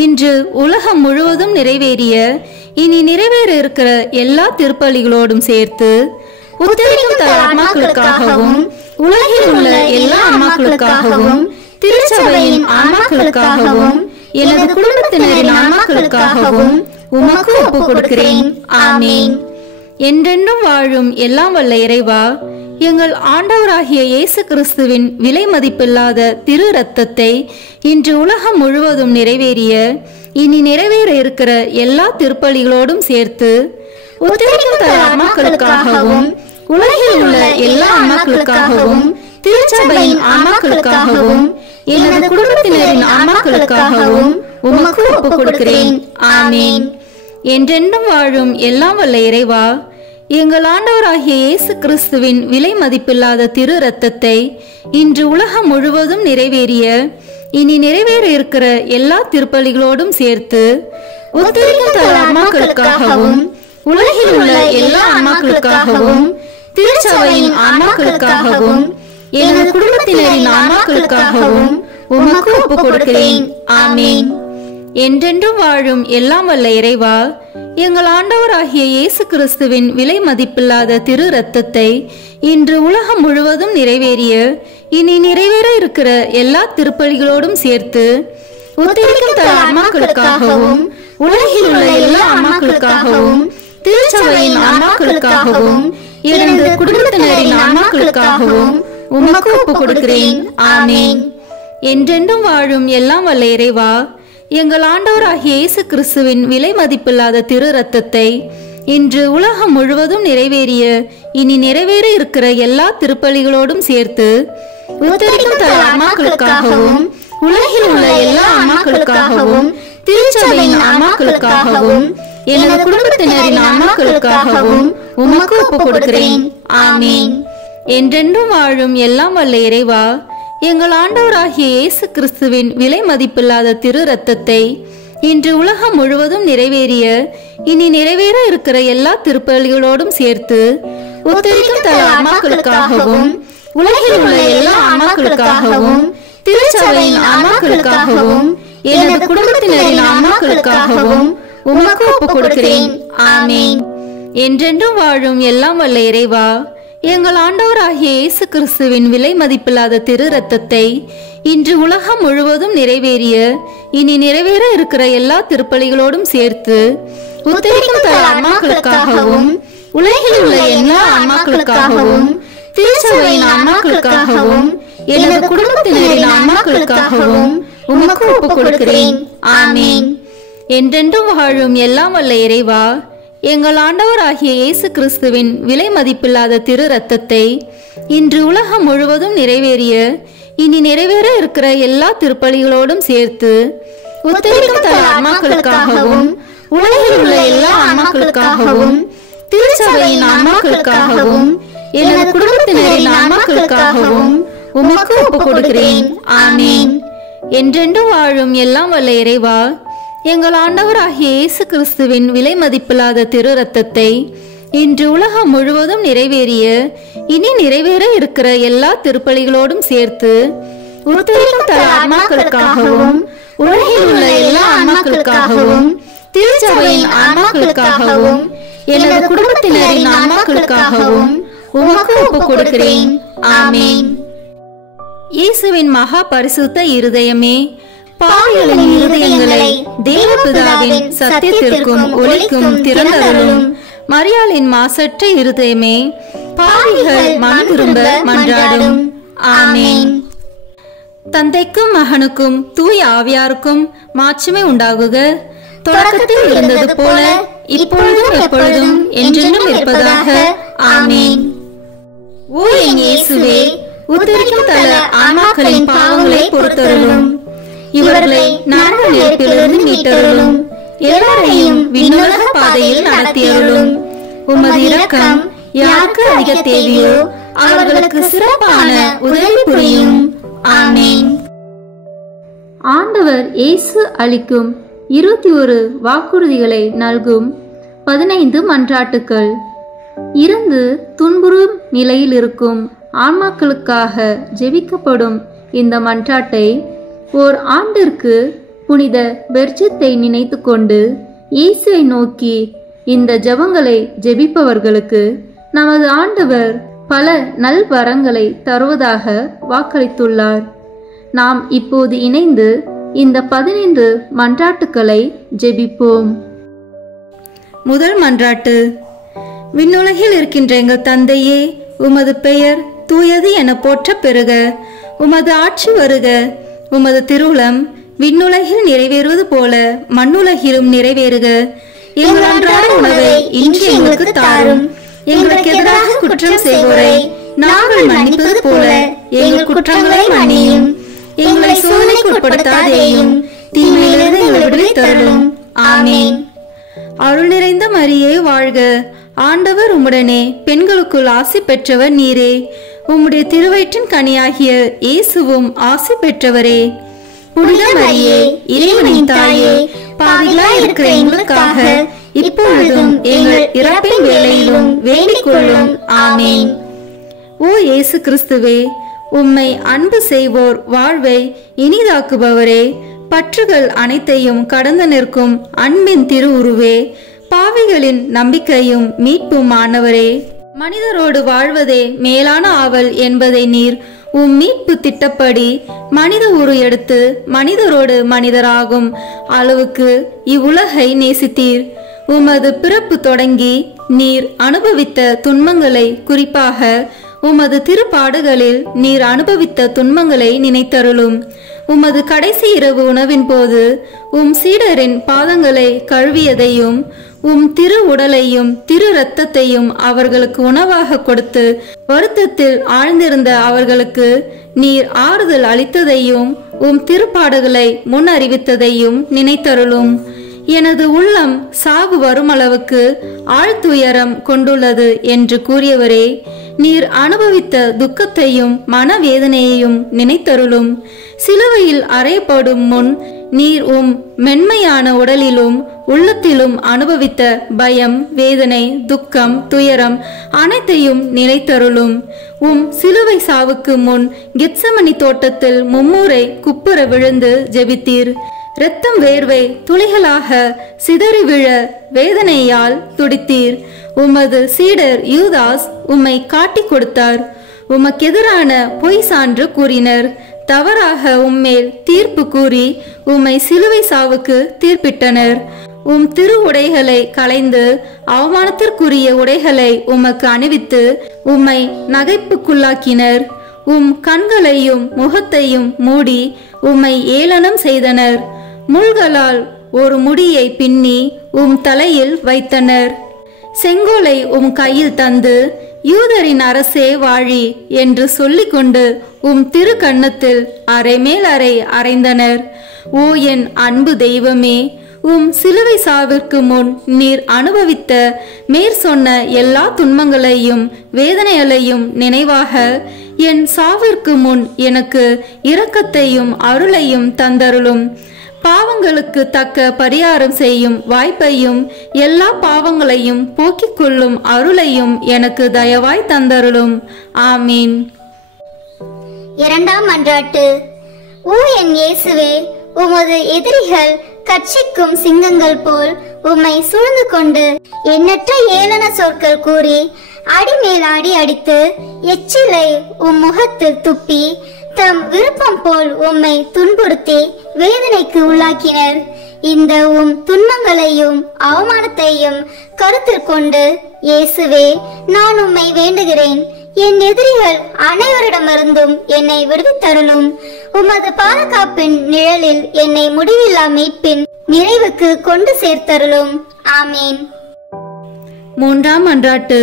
இன்று உலகம் முழுவதும் நிறைவேறிய இனி நிறைவேற இருக்கிற எல்லா திருப்பலிகளோடும் சேர்த்து உத்தரிக்கும் தர ஆன்மாக்களுக்காகவும் உலகில் உள்ள எல்லா ஆன்மாக்களுக்காகவும் திருச்சபையின் ஆன்மாக்களுக்காகவும் எனது குடும்பத்தினரின் ஆன்மாக்களுக்காகவும் உமக்கு ஒப்புக் கொடுக்கிறேன். ஆமேன். என்றென்றும் வாழும் எல்லாம் வல்ல இறைவா, எங்கள் ஆண்டவராகிய இயேசு கிறிஸ்துவின் விலை மதிப்பில்லாத திரு இரத்தத்தை இன்று உலகம் முழுவதும் நிறைவேறிய இனி நிறைவேற இருக்கிற எல்லா திருப்பலிகளோடும் சேர்த்து உத்தரிக்கும் தர ஆன்மாக்களுக்காகவும் உலகில் உள்ள எல்லா ஆன்மாக்களுக்காகவும் திருச்சபையின் ஆன்மாக்களுக்காகவும் எனது குடும்பத்தினரின் ஆன்மாக்களுக்காகவும் உமக்கு ஒப்புக் கொடுக்கிறேன். ஆமேன். என்றென்றும் வாழும் எல்லாம் வல்ல இறைவா, எங்கள் ஆண்டவராகிய இயேசு கிறிஸ்துவின் விலை மதிப்பில்லாத திரு இரத்தத்தை இன்று உலகம் முழுவதும் நிறைவேறிய இனி நிறைவேற இருக்கிற எல்லா திருப்பலிகளோடும் சேர்த்து உத்தரிக்கும் தர ஆன்மாக்களுக்காகவும் உலகில் உள்ள எல்லா ஆன்மாக்களுக்காகவும் திருச்சபையின் ஆன்மாக்களுக்காகவும் எனது குடும்பத்தினரின் ஆன்மாக்களுக்காகவும் உமக்கு ஒப்புக் கொடுக்கிறேன். ஆமேன். என்றென்றும் வாழும் எல்லாம் வல்ல இறைவா, எங்கள் ஆண்டவராகிய இயேசு கிறிஸ்துவின் விலை மதிப்பில்லாத திரு இரத்தத்தை இன்று உலகம் முழுவதும் நிறைவேறிய இனி நிறைவேற இருக்கிற எல்லா திருப்பலிகளோடும் சேர்த்து உத்தரிக்கும் தர ஆன்மாக்களுக்காகவும் உலகில் உள்ள எல்லா ஆன்மாக்களுக்காகவும் திருச்சபையின் ஆன்மாக்களுக்காகவும் எனது குடும்பத்தினரின் ஆன்மாக்களுக்காகவும் உமக்கு ஒப்புக் கொடுக்கிறேன். ஆமேன். என்றென்றும் வாழும் எல்லாம் வல்ல இறைவா, எங்கள் ஆண்டவராகிய இயேசு கிறிஸ்துவின் விலை மதிப்பில்லாத திரு இரத்தத்தை இன்று உலகம் முழுவதும் நிறைவேறிய இனி நிறைவேற இருக்கிற எல்லா திருப்பலிகளோடும் சேர்த்து உத்தரிக்கும் தர ஆன்மாக்களுக்காகவும் உலகில் உள்ள எல்லா ஆன்மாக்களுக்காகவும் திருச்சபையின் ஆன்மாக்களுக்காகவும் எனது குடும்பத்தினரின் ஆன்மாக்களுக்காகவும் உமக்கு ஒப்புக் கொடுக்கிறேன். ஆமேன். என்றென்றும் வாழும் எல்லாம் வல்ல இறைவா, எங்கள் ஆண்டவராகிய இயேசு கிறிஸ்துவின் விலை மதிப்பில்லாத திரு இரத்தத்தை இன்று உலகம் முழுவதும் நிறைவேறிய இனி நிறைவேற இருக்கிற எல்லா திருப்பலிகளோடும் சேர்த்து உத்தரிக்கும் தர ஆன்மாக்களுக்காகவும் உலகில் உள்ள எல்லா ஆன்மாக்களுக்காகவும் திருச்சபையின் ஆன்மாக்களுக்காகவும் எனது குடும்பத்தினரின் ஆன்மாக்களுக்காகவும் உமக்கு ஒப்புக் கொடுக்கிறேன். ஆமேன். என்றென்றும் வாழும் எல்லாம் வல்ல இறைவா, எங்கள் ஆண்டவராகிய இயேசு கிறிஸ்துவின் விலை மதிப்பில்லாத திரு இரத்தத்தை இன்று உலகம் முழுவதும் நிறைவேறிய இனி நிறைவேற இருக்கிற எல்லா திருப்பலிகளோடும் சேர்த்து உத்தரிக்கும் தர ஆன்மாக்களுக்காகவும் உலகில் உள்ள எல்லா ஆன்மாக்களுக்காகவும் திருச்சபையின் ஆன்மாக்களுக்காகவும் எனது குடும்பத்தினரின் ஆன்மாக்களுக்காகவும் உமக்கு ஒப்புக் கொடுக்கிறேன். ஆமேன். என்றென்றும் வாழும் எல்லாம் வல்ல இறைவா, எங்கள் ஆண்டவராகிய இயேசு கிறிஸ்துவின் விலை மதிப்பில்லாத திரு இரத்தத்தை இன்று உலகம் முழுவதும் நிறைவேறிய இனி நிறைவேற இருக்கிற எல்லா திருப்பலிகளோடும் சேர்த்து உத்தரிக்கும் தர ஆன்மாக்களுக்காகவும் உலகில் உள்ள எல்லா ஆன்மாக்களுக்காகவும் திருச்சபையின் ஆன்மாக்களுக்காகவும் எனது குடும்பத்தினரின் ஆன்மாக்களுக்காகவும் உமக்கு ஒப்புக் கொடுக்கிறேன். ஆமேன். என்றென்று வாழும் எல்லாம் வல்ல இறைவா, எங்கள் ஆண்டவராகிய இயேசு கிறிஸ்துவின் விலை மதிப்பில்லாத திரு ரத்தத்தை இன்று உலகம் முழுவதும் நிறைவேறிய இனி நிறைவேற இருக்கிற எல்லா திருப்பலிகளோடும் சேர்த்து உத்தரிக்கும் தல ஆன்மாக்களுக்காகவும் உலகில் உள்ள எல்லா ஆன்மாக்களுக்காகவும் திருச்சபையின் ஆன்மாக்களுக்காகவும் எனது குடும்பத்தினரின் ஆன்மாக்களுக்காகவும் உமக்கு ஒப்புக் கொடுக்கிறேன். ஆமேன். இயேசுவின் மகா பரிசுத்த இருதயமே, பாவிகளின் இருதயங்களை தேவபிதாவின் சத்தியத்திற்கும் ஒளிக்கும் திறந்தருளும். மரியாளின் மாசற்ற இருதயமே, பாவிகள் மனம் திரும்ப மன்றாடும். ஆமேன். தந்தைக்கும் மகனுக்கும் தூய ஆவியாருக்கும் மாட்சிமை உண்டாகுக. தொடக்கத்தில் இருந்தது போல இப்பொழுதும் எப்பொழுதும் என்றென்றும் இருப்பதாக. ஆமேன். ஓ என் இயேசுவே, உத்தரிக்கும் தல ஆன்மாக்களின் பாவங்களை பொறுத்தருளும். இவர்களை நரக நெருப்பிலிருந்து மீட்டருளும். எல்லாரையும் விண்ணுலக பாதையில் நடத்தியருளும். உமது இரக்கம் யாருக்கு அதிக தேவையோ அவர்களுக்கு சிறப்பான உதவி புரியும். ஆமேன். ஆண்டவர் இயேசு அளிக்கும் 21 வாக்குறுதிகளை நல்கும் 15 மன்றாட்டுக்கள். இருந்து துன்புறும் நிலையில் இருக்கும் ஆன்மாக்களுக்காக ஜெபிக்கப்படும் இந்த மன்றாட்டை ஓர் ஆண்டிற்கு புனித பெர்ஜித்தை நினைத்து கொண்டு இயேசுவை நோக்கி இந்த ஜெபங்களை ஜெபிப்பவர்களுக்கு நமது ஆண்டவர் பல நல்வரங்களை தருவதாக வாக்களித்துள்ளார். நாம் இப்போது இணைந்து இந்த 15 மன்றாட்டுக்களை ஜெபிப்போம். முதல் மன்றாட்டு. விண்ணுலகில் இருக்கின்ற எங்கள் தந்தையே, உமது பெயர் தூயது என போற்ற பெறுக. உமது ஆட்சி வருக. உமது திருவுளம் விண்ணுலகில் நிறைவேறுவது போல மண்ணுலகிலும் நிறைவேறுக. எங்கள் அன்றாட உணவை இன்று எங்களுக்கு தாரும். எங்களுக்கு எதிராக குற்றம் செய்வோரை நாங்கள் மன்னிப்பது போல எங்கள் குற்றங்களை மன்னியும். எங்களை சோதனைக்கு உட்படுத்தாதேயும், தீமையிலிருந்து எங்களை விடுவித்தருளும். ஆமேன். அருள் நிறைந்த மரியே வாழ்க. ஆண்டவர் உம்முடனே, பெண்களுக்குள் ஆசி பெற்றவர் நீரே. உம்முடைய திருவயிற்றின் கனியாகிய இயேசுவும் ஆசி பெற்றவரே. புனித மரியே, இறைவனின் தாயே, பாவிகளாய் இருக்கிற எங்களுக்காக இப்பொழுதும் எங்கள் இறப்பின் வேளையிலும் வேண்டிக் கொள்ளும். ஆமேன். ஓ இயேசு கிறிஸ்துவே, உம்மை அன்பு செய்வோர் வாழ்வை இனிதாக்குபவரே, பற்றுகள் அனைத்தையும் கடந்து நிற்கும் அன்பின் திருவுருவே, பாவிகளின் நம்பிக்கையும் மீட்பும் ஆனவரே, மனிதரோடு வாழ்வதே மேலான ஆவல் என்பதை நீர் உம் மீட்பு திட்டப்படி மனித உரு எடுத்து மனிதரோடு மனிதராகும் அளவுக்கு இவ்வுலகை நேசித்தீர். உமது பிறப்பு தொடங்கி நீர் அனுபவித்த துன்பங்களை, குறிப்பாக உமது திருப்பாடுகளில் நீர் அனுபவித்த துன்பங்களை நினைத்தருளும். உமது கடைசி இரவு உணவின் போது உம் சீடரின் பாதங்களை கழுவியதையும் உம் திரு உடலையும் திரு இரத்தத்தையும் அவர்களுக்கு உணவாக கொடுத்து வருத்தத்தில் ஆழ்ந்திருந்த அவர்களுக்கு நீர் ஆறுதல் அளித்ததையும் உம் திருப்பாடுகளை முன் அறிவித்ததையும் நினைத்தருளும். எனது உள்ளம் சாவு வருமளவுக்கு ஆழ்துயரம் கொண்டுள்ளது என்று கூறியவரே, நீர் அனுபவித்த துக்கத்தையும் மனவேதனையையும் நினைத்தருளும். சிலுவையில் அறையப்படும் முன் நீர் உம் மென்மையான உடலிலும் உள்ளத்திலும் அனுபவித்த பயம், வேதனை, துக்கம், துயரம் அனைத்தையும் நினைத்தருளும். உம் சிலுவை சாவுக்கு முன் கெத்சமனி தோட்டத்தில் மும்முறை குப்புற விழுந்து ஜெபித்தீர். இரத்தம் வேர்வை துளிகளாக சிதறி விழ வேதனையால் துடித்தீர். உமது சீடர் யூதாஸ் உம்மை காட்டி கொடுத்தார். உமக்கெதிரான பொய் சான்று கூறினர். தவறாக உம்மேல் தீர்ப்பு கூறி உம்மை சிலுவை சாவுக்கு தீர்ப்பிட்டனர். உம் திரு உடைகளை களைந்து அவமானத்திற்குரிய உடைகளை உமக்கு அணிவித்து உம்மை நகைப்புக்குள்ளாக்கினர். உம் கண்களையும் முகத்தையும் மூடி உம்மை ஏளனம் செய்தனர். முள்களால் ஒரு முடியை பின்னி உம் தலையில் வைத்தனர். செங்கோலை உம் கையில் தந்து யூதரின் அரசே வாழி என்று சொல்லிக்கொண்டு உம் திரு கன்னத்தில் அரை மேல் அறை அறைந்தனர். ஓ என் அன்பு தெய்வமே, உம் சிலுவை சாவிற்கு முன் நீர் அனுபவித்த மேற் சொன்ன எல்லா துன்பங்களையும் வேதனைகளையும் நினைவாக என் சாவிற்கு முன் எனக்கு இரக்கத்தையும் அருளையும் தந்தருளும். பாவங்களுக்கு தக்க பரிகாரம் செய்யும் வாய்ப்பையும் எல்லா பாவங்களையும் போக்கிக் கொள்ளும் அருளையும் எனக்கு தயவாய் தந்தருளும். ஆமீன். இரண்டாம் மன்றாட்டு. ஓ என் இயேசுவே, உமது எதிரிகள் கட்சிக்கும் சிங்கங்கள் போல் உம்மை சூழ்ந்து கொண்டு எண்ணற்ற ஏளன சொற்கள் கூறி அடிமேல் அடி அடித்து எச்சிலை உம் முகத்தில் துப்பி தம் விருப்பம் போல் உம்மை துன்புறுத்தி வேதனைக்கு உள்ளாக்கினர். இந்த உம் துன்பங்களையும் அவமானத்தையும் கருத்தில் கொண்டு இயேசுவே, நான் உம்மை வேண்டுகிறேன். என் எதிரிகள் அனைவரிடமிருந்தும் என்னை விடுவித்தருளும். உமது பாதுகாப்பின் நிழலில் என்னை முடிவில்லா மீட்பின் நிறைவுக்கு கொண்டு சேர்த்தருளும். ஆமீன். மூன்றாம் மன்றாட்டு.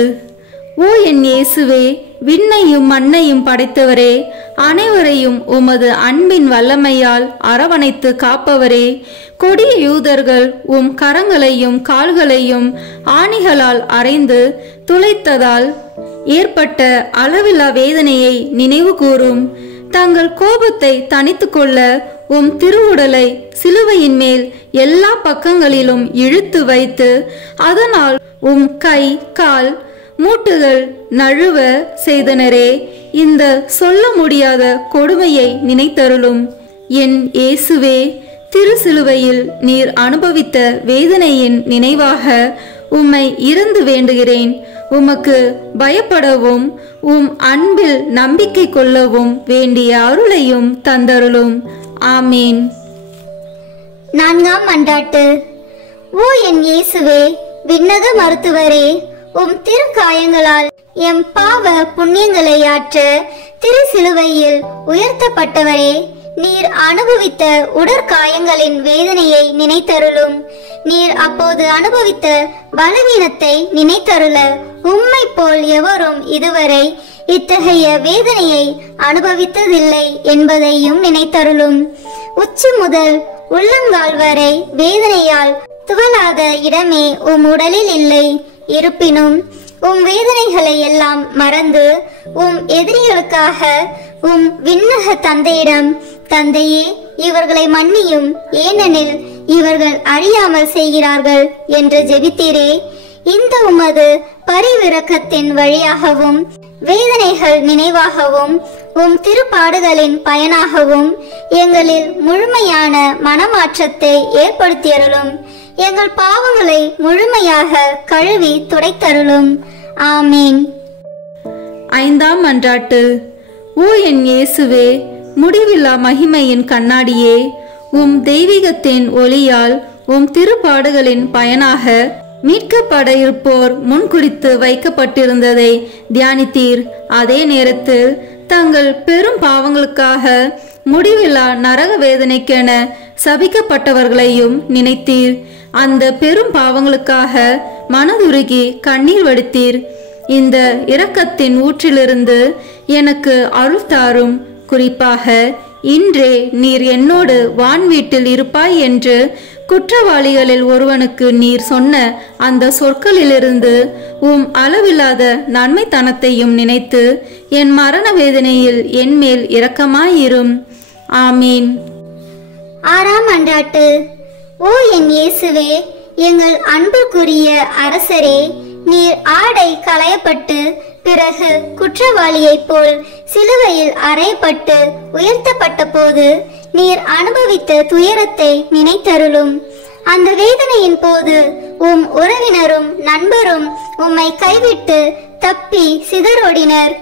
ஓ என் இயேசுவே, விண்ணையும் மண்ணையும் படைத்தவரே, அனைவரையும் உமது அன்பின் வல்லமையால் அரவணைத்து காப்பவரே, கொடிய யூதர்கள் உம் கரங்களையும் கால்களையும் ஆணிகளால் அறைந்து துளைத்ததால் ஏற்பட்ட அளவில்லா வேதனையை நினைவு கூறும். தங்கள் கோபத்தை தணித்து கொள்ள உம் திருவுடலை சிலுவையின் மேல் எல்லா பக்கங்களிலும் இழுத்து வைத்து அதனால் உம் கை கால் மூட்டுகள் நழுவ செய்தனரே, இந்த சொல்ல முடியாத கொடுமையை நினைத்தருளும். என் இயேசுவே, திரு சிலுவையில் நீர் அனுபவித்த வேதனையின் நினைவாக உம்மை இருந்து வேண்டுகிறேன். உமக்கு பயப்படவும் உம் அன்பில் நம்பிக்கை கொள்ளவும் வேண்டிய அருளையும் தந்தருளும். ஆமீன். நான்காம் மன்றாட்டு. ஓ என் இயேசுவே, விண்ணக மருத்துவரே, உம் திருக்காயங்களால் எம் பாவ புண்ணியங்களை ஆற்ற திரு சிலுவையில் உயர்த்தப்பட்டவரே, நீர் அனுபவித்த உடற்காயங்களின் வேதனையை நினைத்தருளும். நீர் அப்போது அனுபவித்த பலவீனத்தை நினைத்தருள உம்மை போல் எவரும் இதுவரை இத்தகைய வேதனையை அனுபவித்ததில்லை என்பதையும் நினைத்தருளும். உச்சி முதல் உள்ளங்கால் வரை வேதனையால் துவளாத இடமே உம் உடலில் இல்லை. இருப்பினும் உம் வேதனைகளை எல்லாம் மறந்து உம் எதிரிகளுக்காக உம் விண்ணக தந்தையிடம், தந்தையே, இவர்களை மன்னியும், ஏனெனில் இவர்கள் அறியாமல் செய்கிறார்கள் என்று ஜெபித்தீரே. இந்த உமது பரிவிரக்கத்தின் வழியாகவும் வேதனைகள் நினைவாகவும் உம் திருப்பாடுகளின் பயனாகவும் எங்களில் முழுமையான மனமாற்றத்தை ஏற்படுத்தியருளும். எங்கள் பாவங்களை முழுமையாக கழுவி துடைத்தருளும். ஆமீன். ஐந்தாம் மன்றாட்டு. ஓ என் இயேசுவே, முடிவில்லா மகிமையின் கண்ணாடியே, உம் தெய்வீகத்தின் ஒளியால் உம் திருப்பாடுகளின் பயனாக மீட்கப்பட இருப்போர் முன்குறித்து வைக்கப்பட்டிருந்ததை தியானித்தீர். அதே நேரத்தில் தங்கள் பெரும் பாவங்களுக்காக முடிவில்லா நரக வேதனைக்கென சபிக்கப்பட்டவர்களையும் நினைத்தீர். அந்த பெரும் பாவங்களுக்காக மனதுருகி கண்ணீர் வடித்தீர். இந்த இரக்கத்தின் ஊற்றிலிருந்து எனக்கு அருள் தாரும். குறிப்பாக இன்றே நீர் என்னோடு வான் வீட்டில் இருப்பாய் என்று குற்றவாளிகளில் ஒருவனுக்கு நீர் சொன்ன அந்த சொற்களிலிருந்து உம் அளவில்லாத நன்மைத்தனத்தையும் நினைத்து என் மரண வேதனையில் என்மேல் இரக்கமாயிரும். ஆமீன். ஆறாம் மன்றாட்டு. ஓ என் இயேசுவே, எங்கள் அன்புக்குரிய அரசரே, நீர் ஆடை களையப்பட்டு பிறகு குற்றவாளியைப் போல் சிலுவையில் அறையப்பட்டு உயர்த்தப்பட்ட போது நீர் அனுபவித்த துயரத்தை நினைத்தருளும். அந்த வேதனையின் போது உம் உறவினரும் நண்பரும் உம்மை கைவிட்டு தப்பி சிதறோடினர்.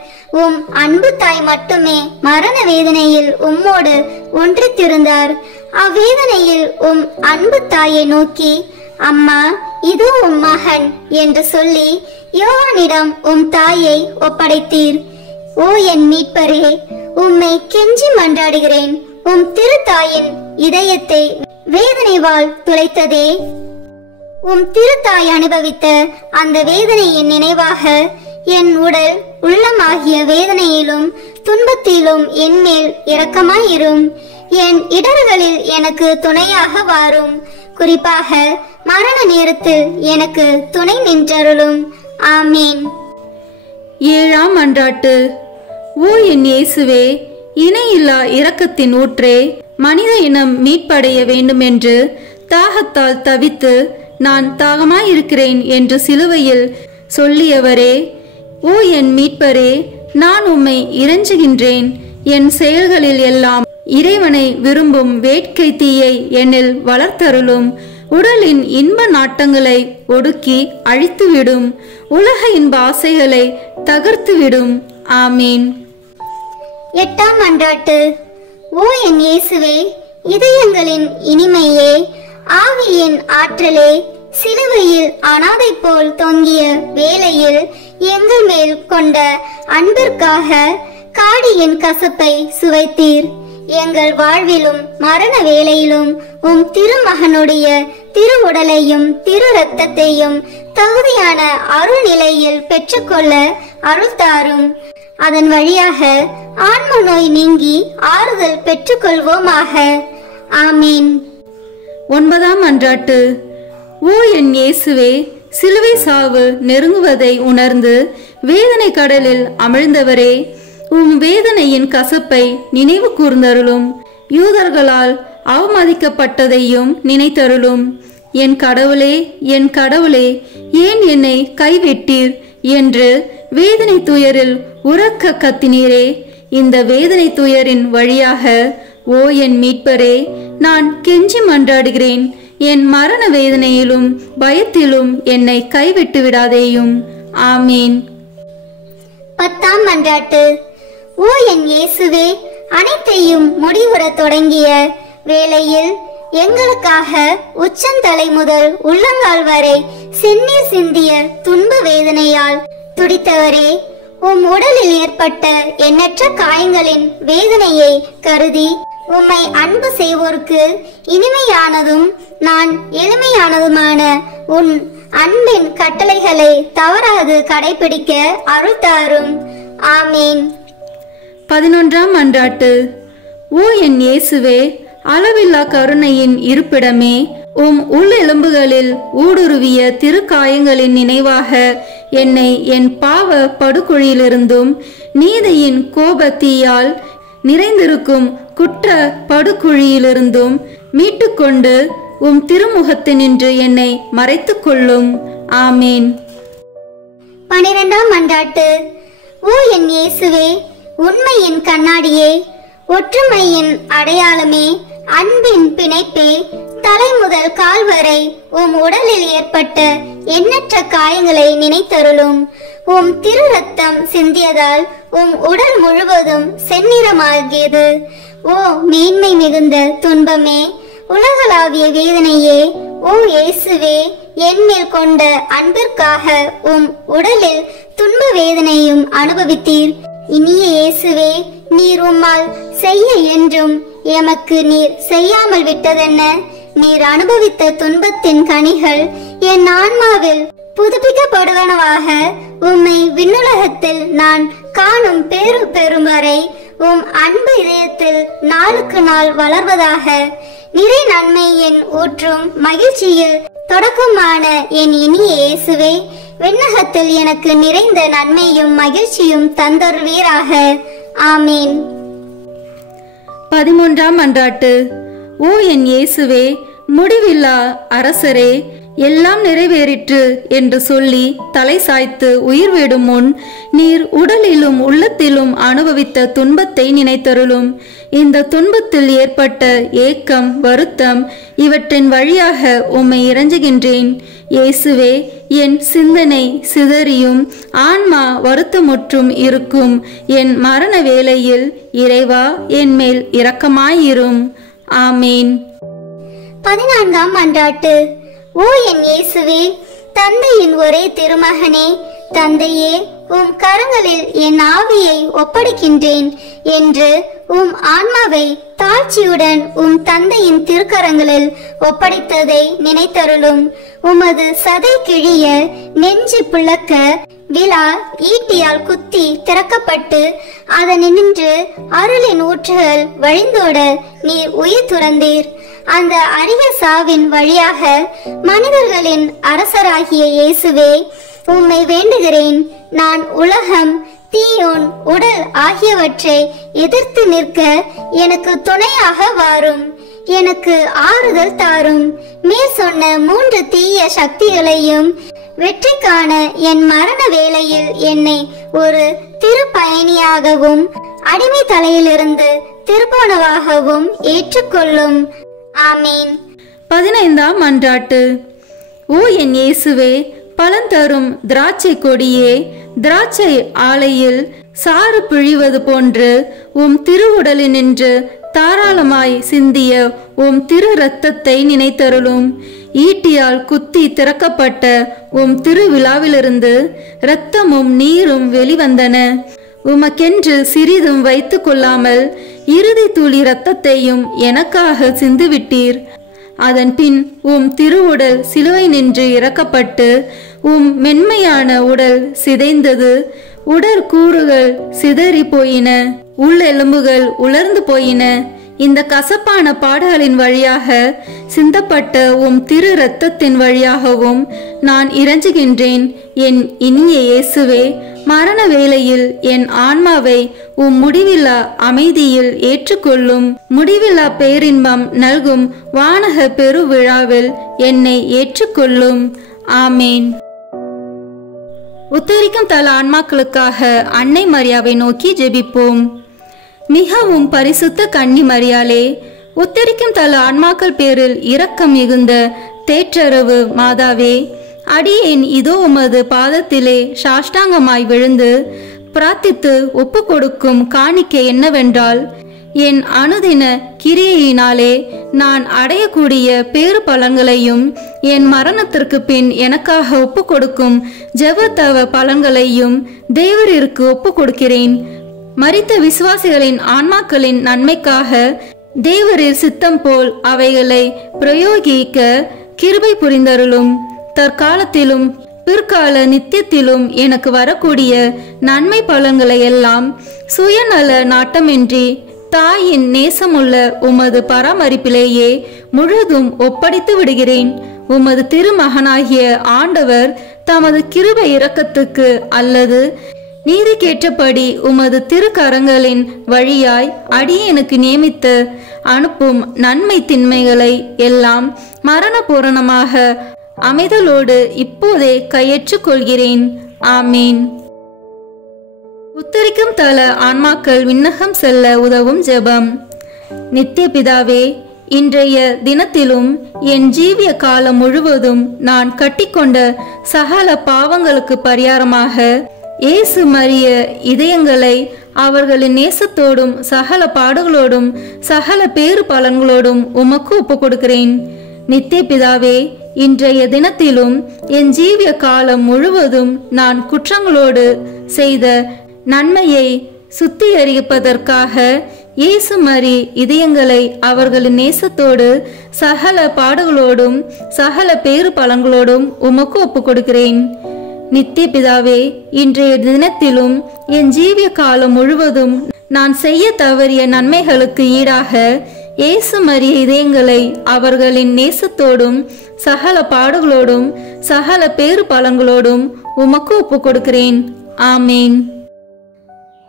உம் அன்பு தாய் மட்டுமே மரண வேதனையில் உம்மோடு ஒன்றித்திருந்தார். அவ்வேதனையில் உம் அன்பு தாயை நோக்கி, அம்மா, இது உம் மகன் என்று சொல்லி யோவானிடம் உம் தாயை ஒப்படைத்தீர். ஓ என் மீட்பரே, உம்மை கெஞ்சி மன்றாடுகிறேன். உம் திருத்தாயின் இதயத்தை வேதனைவால் துளைத்ததே. உம் திருத்தாய் அனுபவித்த அந்த வேதனையின் நினைவாக என் உடல் உள்ளமாகிய வேதனையிலும் துன்பத்திலும் என்மேல் இரக்கமாயிரும். என் இடர்களில் எனக்கு துணையாக வாரும். குறிப்பாக மரண நேரத்தில் எனக்கு துணை நின்றருளும். ஆமீன். ஏழாம் மன்றாட்டு. ஓ என் இயேசுவே, இணையில்லா இரக்கத்தின் ஊற்றே, மனித இனம் மீட்படைய வேண்டுமென்று தாகத்தால் தவித்து நான் தாகமாயிருக்கிறேன் என்று சிலுவையில் சொல்லியவரே, ஓ என் மீட்பரே, நான் உம்மை இறைஞ்சுகின்றேன். என் செயல்களில் எல்லாம் இறைவனை விரும்பும் வேட்கை தீயை என்னில் வளர்த்தருளும். உடலின் இன்ப நாட்டங்களை ஒடுக்கி அழித்துவிடும். உலக இன்ப ஆசைகளை தகர்த்துவிடும். ஆமீன். 8ஆம் மன்றாட்டு. ஓ என் இயேசுவே, இதயங்களின் இனிமையே, ஆவியின் ஆற்றலே, சிலுவையில் அனாதை போல் தொங்கிய வேளையில் எங்கள் மேல் கொண்ட அன்பிற்காக காடியின் கசப்பை சுவைத்தீர். எங்கள் வாழ்விலும் மரண வேளையிலும் உம் திருமகனுடைய திருவுடலையும் திரு இரத்தத்தையும் தகுதியான அருள் நிலையில் பெற்றுக்கொள்ள அருள் தாரும். அதன் வழியாக ஆன்ம நோய் நீங்கி ஆறுதல் பெற்றுக்கொள்வோமாக. ஆமீன். 9ஆம் மன்றாட்டு. ஓ என் இயேசுவே, சிலுவை சாவு நெருங்குவதை உணர்ந்து வேதனை கடலில் அமிழ்ந்தவரே, உம் வேதனையின் கசப்பை நினைவு கூர்ந்தருளும். யூதர்களால் அவமதிக்கப்பட்டதையும் நினைத்தருளும். என் கடவுளே, என் கடவுளே, ஏன் என்னை கைவிட்டீர் என்று வேதனை துயரில் உரக்க கத்தினீரே. இந்த வேதனை துயரின் வழியாக ஓ என் மீட்பரே, நான் கெஞ்சி மன்றாடுகிறேன். என் மரண வேதனையிலும் பயத்திலும் என்னை கைவிட்டு விடாதேயும். ஆமீன். 10ஆம் மன்றாட்டு. ஓ என் இயேசுவே, அனைத்தையும் முடிவுறத் தொடங்கிய வேளையில் எங்களுக்காக உச்சந்தலை முதல் உள்ளங்கால் வரை செந்நீர் சிந்திய துன்ப வேதனையால் துடித்தவரே, உம் உடலில் ஏற்பட்ட எண்ணற்ற காயங்களின் வேதனையை கருதி உம்மை அன்பு செய்வோருக்கு இனிமையானதும் நான் எளிமையானதுமான உன் அன்பின் கட்டளைகளை தவறாது கடைபிடிக்க அருள் தாரும். ஆமீன். 11ஆம் மன்றாட்டு. ஓ என் இயேசுவே, அளவில்லா கருணையின் இருப்பிடமே, உம் உள்ளெலும்புகளில் ஊடுருவிய திருக்காயங்களின் நினைவாக என்னை என் பாவ படுகுழியிலிருந்தும் நீதியின் கோபத்தீயால் நிறைந்திருக்கும் குற்ற படுகுழியிலிருந்தும் மீட்டுக்கொண்டு உம் திருமுகத்தினின்று என்னை மறைத்துக் கொள்ளும். ஆமீன். 12ஆம் மன்றாட்டு. ஓ என் இயேசுவே, உண்மையின் கண்ணாடியே, ஒற்றுமையின் அடையாளமே, அன்பின் பிணைப்பே, தலை முதல் கால் வரை உம் உடலில் ஏற்பட்ட எண்ணற்ற காயங்களை நினைத்தருளும். உம் திரு ரத்தம் சிந்தியதால் உம் உடல் முழுவதும் செந்நிறமாகியது. ஓ மேன்மை மிகுந்த துன்பமே, உலகளாவிய வேதனையே, ஓ இயேசுவே, என்மேல் கொண்ட அன்பிற்காக உம் உடலில் துன்ப வேதனையும் அனுபவித்தீர். இனிய இயேசுவே, நீர் உம்மால் செய்ய என்றும் எமக்கு நீர் செய்யாமல் விட்டதென்ன? நீர் அனுபவித்த துன்பத்தின் கனிகள் என் ஆன்மாவில் புதுப்பிக்கப்படுவனவாக உம்மை விண்ணுலகத்தில் நான் காணும் பேரு பெறும் வரை உம் அன்பு இதயத்தில் நாளுக்கு நாள் வளர்வதாக. நிறை நன்மை என் ஊற்றும் மகிழ்ச்சியில் தொடக்கமான என் இனிய இயேசுவே, விண்ணகத்தில் எனக்கு நிறைந்த நன்மையும் மகிழ்ச்சியும் தந்தருவீராக. ஆமீன். 13ஆம் மன்றாட்டு. ஓ என் இயேசுவே, முடிவில்லா அரசரே, எல்லாம் நிறைவேறிற்று என்று சொல்லி தலை சாய்த்து உயிர் விடும் முன் நீர் உடலிலும் உள்ளத்திலும் அனுபவித்த துன்பத்தை நினைத்தருளும். இந்த துன்பத்தில் ஏற்பட்ட ஏக்கம், வருத்தம் இவற்றின் வழியாக உம்மை இறைஞ்சுகின்றேன். இயேசுவே, என் சிந்தனை சிதறியும் ஆன்மா வருத்தமுற்றும் இருக்கும் என் மரண வேளையில் இறைவா, என் மேல் இரக்கமாயிரும். ஆமீன். 14ஆம் மன்றாட்டு. ஓ என் இயேசுவே, தந்தையின் ஒரே திருமகனே, தந்தையே, உம் கரங்களில் என் ஆவியை ஒப்படைக்கின்றேன் என்று உம் ஆன்மாவை தாழ்ச்சியுடன் உம் தந்தையின் திருக்கரங்களில் ஒப்படைத்ததை நினைத்தருளும். உமது சதை கிழிய, நெஞ்சு பிளக்க, விழா ஈட்டியால் குத்தி திறக்கப்பட்டு அதனின்று அருளின் ஊற்றுகள் வழிந்தோட நீர் உயிர் துறந்தீர். அந்த அரிய சாவின் வழியாக மனிதர்களின் அரசராகிய இயேசுவே, உம்மை வேண்டுகிறேன். நான் உலகம் தீயோன் உடல் ஆகியவற்றை எதிர்த்து நிற்க எனக்கு துணையாக வாரும். எனக்கு ஆறுதல் தாரும். மேல் சொன்ன 3 தீய சக்திகளையும் வெற்றி காண என் மரண வேளையில் என்னை ஒரு திருப்பயணியாகவும் அடிமை தலையிலிருந்து திருப்போனவாகவும் ஏற்றுக்கொள்ளும். ஆமீன். 15ஆம் மன்றாட்டு. ஓ என் இயேசுவே, பலந்தரும் திராட்சை கொடியே, திராட்சை ஆலையில் சாறு பிழிவது போன்று உம் திருவுடலினின்று தாராளமாய் சிந்திய உம் திரு இரத்தத்தை நினைத்தருளும். ஈட்டியால் குத்தி திறக்கப்பட்ட உம் திருவிழாவிலிருந்து இரத்தமும் நீரும் வெளிவந்தன. உமக்கென்று சிறிதும் வைத்து கொள்ளாமல் இறுதி துளி இரத்தத்தையும் எனக்காக சிந்துவிட்டீர். அதன் பின் உம் திருவுடல் சிலுவை நின்று இறக்கப்பட்டு உம் மென்மையான உடல் சிதைந்தது. உடற்கூறுகள் சிதறி போயின, உள்ளெலும்புகள் உலர்ந்து போயின. இந்த கசப்பான பாடுகளின் வழியாக சிந்தப்பட்ட உம் திரு இரத்தத்தின் வழியாகவும் நான் இறைஞ்சுகின்றேன். என் இனிய இயேசுவே, மரண வேளையில் என் ஆன்மாவை உம் முடிவில்லா அமைதியில் ஏற்றுக்கொள்ளும். முடிவில்லா பேரின்பம் நல்கும் வானக பெருவிழாவில் என்னை ஏற்றுக்கொள்ளும். ஆமேன். உத்தரிக்கும் தல ஆன்மாக்களுக்காக அன்னை மரியாவை நோக்கி ஜெபிப்போம். மிகவும் பரிசுத்த கன்னி மரியாளே, உத்தரிக்கும் தல ஆன்மாக்கள் பேரில் இரக்கம் மிகுந்த தேற்றரவு மாதாவே, அடியேன் இதோ உமது பாதத்திலே சாஷ்டாங்கமாய் விழுந்து பிரார்த்தித்து ஒப்பு கொடுக்கும் காணிக்கை என்னவென்றால், என் அனுதின கிரியையினாலே நான் அடையக்கூடிய பேறு பலன்களையும் என் மரணத்திற்கு பின் எனக்காக ஒப்பு கொடுக்கும் ஜெபத்தவ பலன்களையும் தேவரிற்கு ஒப்பு கொடுக்கிறேன். மரித்த விசுவாசிகளின் ஆன்மாக்களின் நன்மைக்காக தேவரின் சித்தம் போல் அவைகளை பிரயோகிக்க கிருபை புரிந்தருளும். தற்காலத்திலும் பிற்கால நித்தியத்திலும் எனக்கு வரக்கூடிய நன்மை பலன்களை எல்லாம் சுயநல நாட்டமின்றி தாயின் நேசமுள்ள உமது பராமரிப்பிலேயே முழுதும் ஒப்படைத்து விடுகிறேன். உமது திருமகனாகிய ஆண்டவர் தமது கிருபை இரக்கத்துக்கு அல்லது நீதிக்கேற்றபடி உமது திருக்கரங்களின் வழியாய் அடியேனுக்கு நியமித்து அனுப்பும் நன்மை திண்மைகளை எல்லாம் மரண பூரணமாக அமைதலோடு இப்போதே கையேற்றுக் கொள்கிறேன். ஆமீன். உத்தரிக்கும் தல ஆன்மாக்கள் விண்ணகம் செல்ல உதவும் ஜெபம். நித்திய பிதாவே, இன்றைய தினத்திலும் என் ஜீவிய காலம் முழுவதும் நான் கட்டிக்கொண்ட சகல பாவங்களுக்கு பரிகாரமாக இயேசு மரிய இதயங்களை அவர்களின் நேசத்தோடும் சகல பாடுகளோடும் சகல பேறு பலன்களோடும் உமக்கு ஒப்பு கொடுக்கிறேன். நித்திய பிதாவே, இன்றைய தினத்திலும் என் ஜீவிய காலம் முழுவதும் நான் குற்றங்களோடு செய்த நன்மையை சுத்திகரிப்பதற்காக இயேசு மரி இதயங்களை அவர்களின் நேசத்தோடு சகல பாடுகளோடும் சகல பேறு பலன்களோடும் உமக்கு ஒப்பு கொடுக்கிறேன். நித்திய பிதாவே, இன்றைய தினத்திலும் என் ஜீவிய காலம் முழுவதும் நான் செய்ய தவறிய நன்மைகளுக்கு ஈடாக இயேசு மரிய இதயங்களை அவர்களின் நேசத்தோடும் சகல பாடுகளோடும் சகல பேறு பலன்களோடும் உமக்கு ஒப்பு கொடுக்கிறேன். ஆமேன்.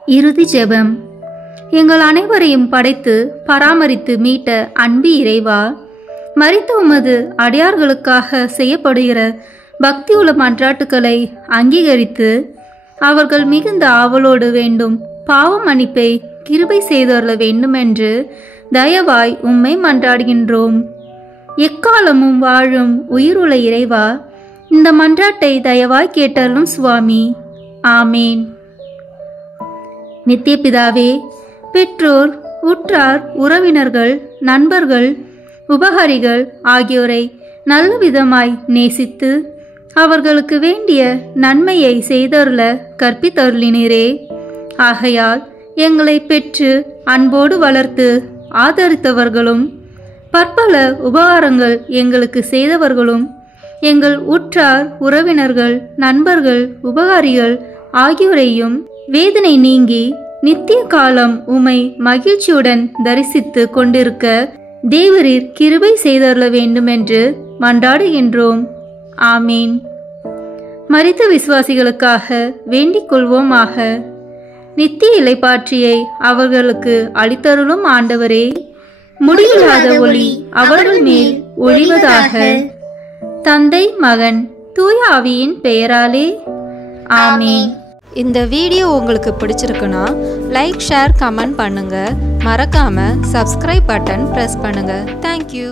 இறுதி ஜெபம். எங்கள் அனைவரையும் படைத்து பராமரித்து மீட்ட அன்பு இறைவா, மரித்த உமது அடியார்களுக்காக செய்யப்படுகிற பக்தியுள்ள மன்றாட்டுக்களை அங்கீகரித்து அவர்கள் மிகுந்த ஆவலோடு வேண்டும் பாவ மன்னிப்பை கிருபை செய்தருள வேண்டுமென்று தயவாய் உம்மை மன்றாடுகின்றோம். எக்காலமும் வாழும் உயிருள்ள இறைவா, இந்த மன்றாட்டை தயவாய் கேட்டருளும் சுவாமி. ஆமேன். நித்திய பிதாவே, பெற்றோர், உற்றார், உறவினர்கள், நண்பர்கள், உபகாரிகள் ஆகியோரை நல்ல விதமாய் நேசித்து அவர்களுக்கு வேண்டிய நன்மையை செய்தருள கற்பித்தருளினரே. ஆகையால் எங்களை பெற்று அன்போடு வளர்த்து ஆதரித்தவர்களும் பற்பல உபகாரங்கள் எங்களுக்கு செய்தவர்களும் எங்கள் உற்றார், உறவினர்கள், நண்பர்கள், உபகாரிகள் ஆகியோரையும் வேதனை நீங்கி நித்திய காலம் உமை மகிழ்ச்சியுடன் தரிசித்து கொண்டிருக்க தேவரீர் கிருபை செய்தருள வேண்டுமென்று மன்றாடுகின்றோம். ஆமீன். மரித்த விசுவாசிகளுக்காக வேண்டிக் கொள்வோமாக. நித்திய இளைப்பாற்றியை அவர்களுக்கு அளித்தருளும் ஆண்டவரே, முடிவில்லாத ஒளி அவர்கள் மேல் ஒளிவதாக. தந்தை, மகன், தூய ஆவியின் பெயராலே ஆமென். இந்த வீடியோ உங்களுக்கு பிடிச்சிருக்குன்னா லைக், ஷேர், கமெண்ட் பண்ணுங்க. மறக்காம சப்ஸ்கிரைப் பட்டன் பிரஸ் பண்ணுங்க. தேங்க்யூ.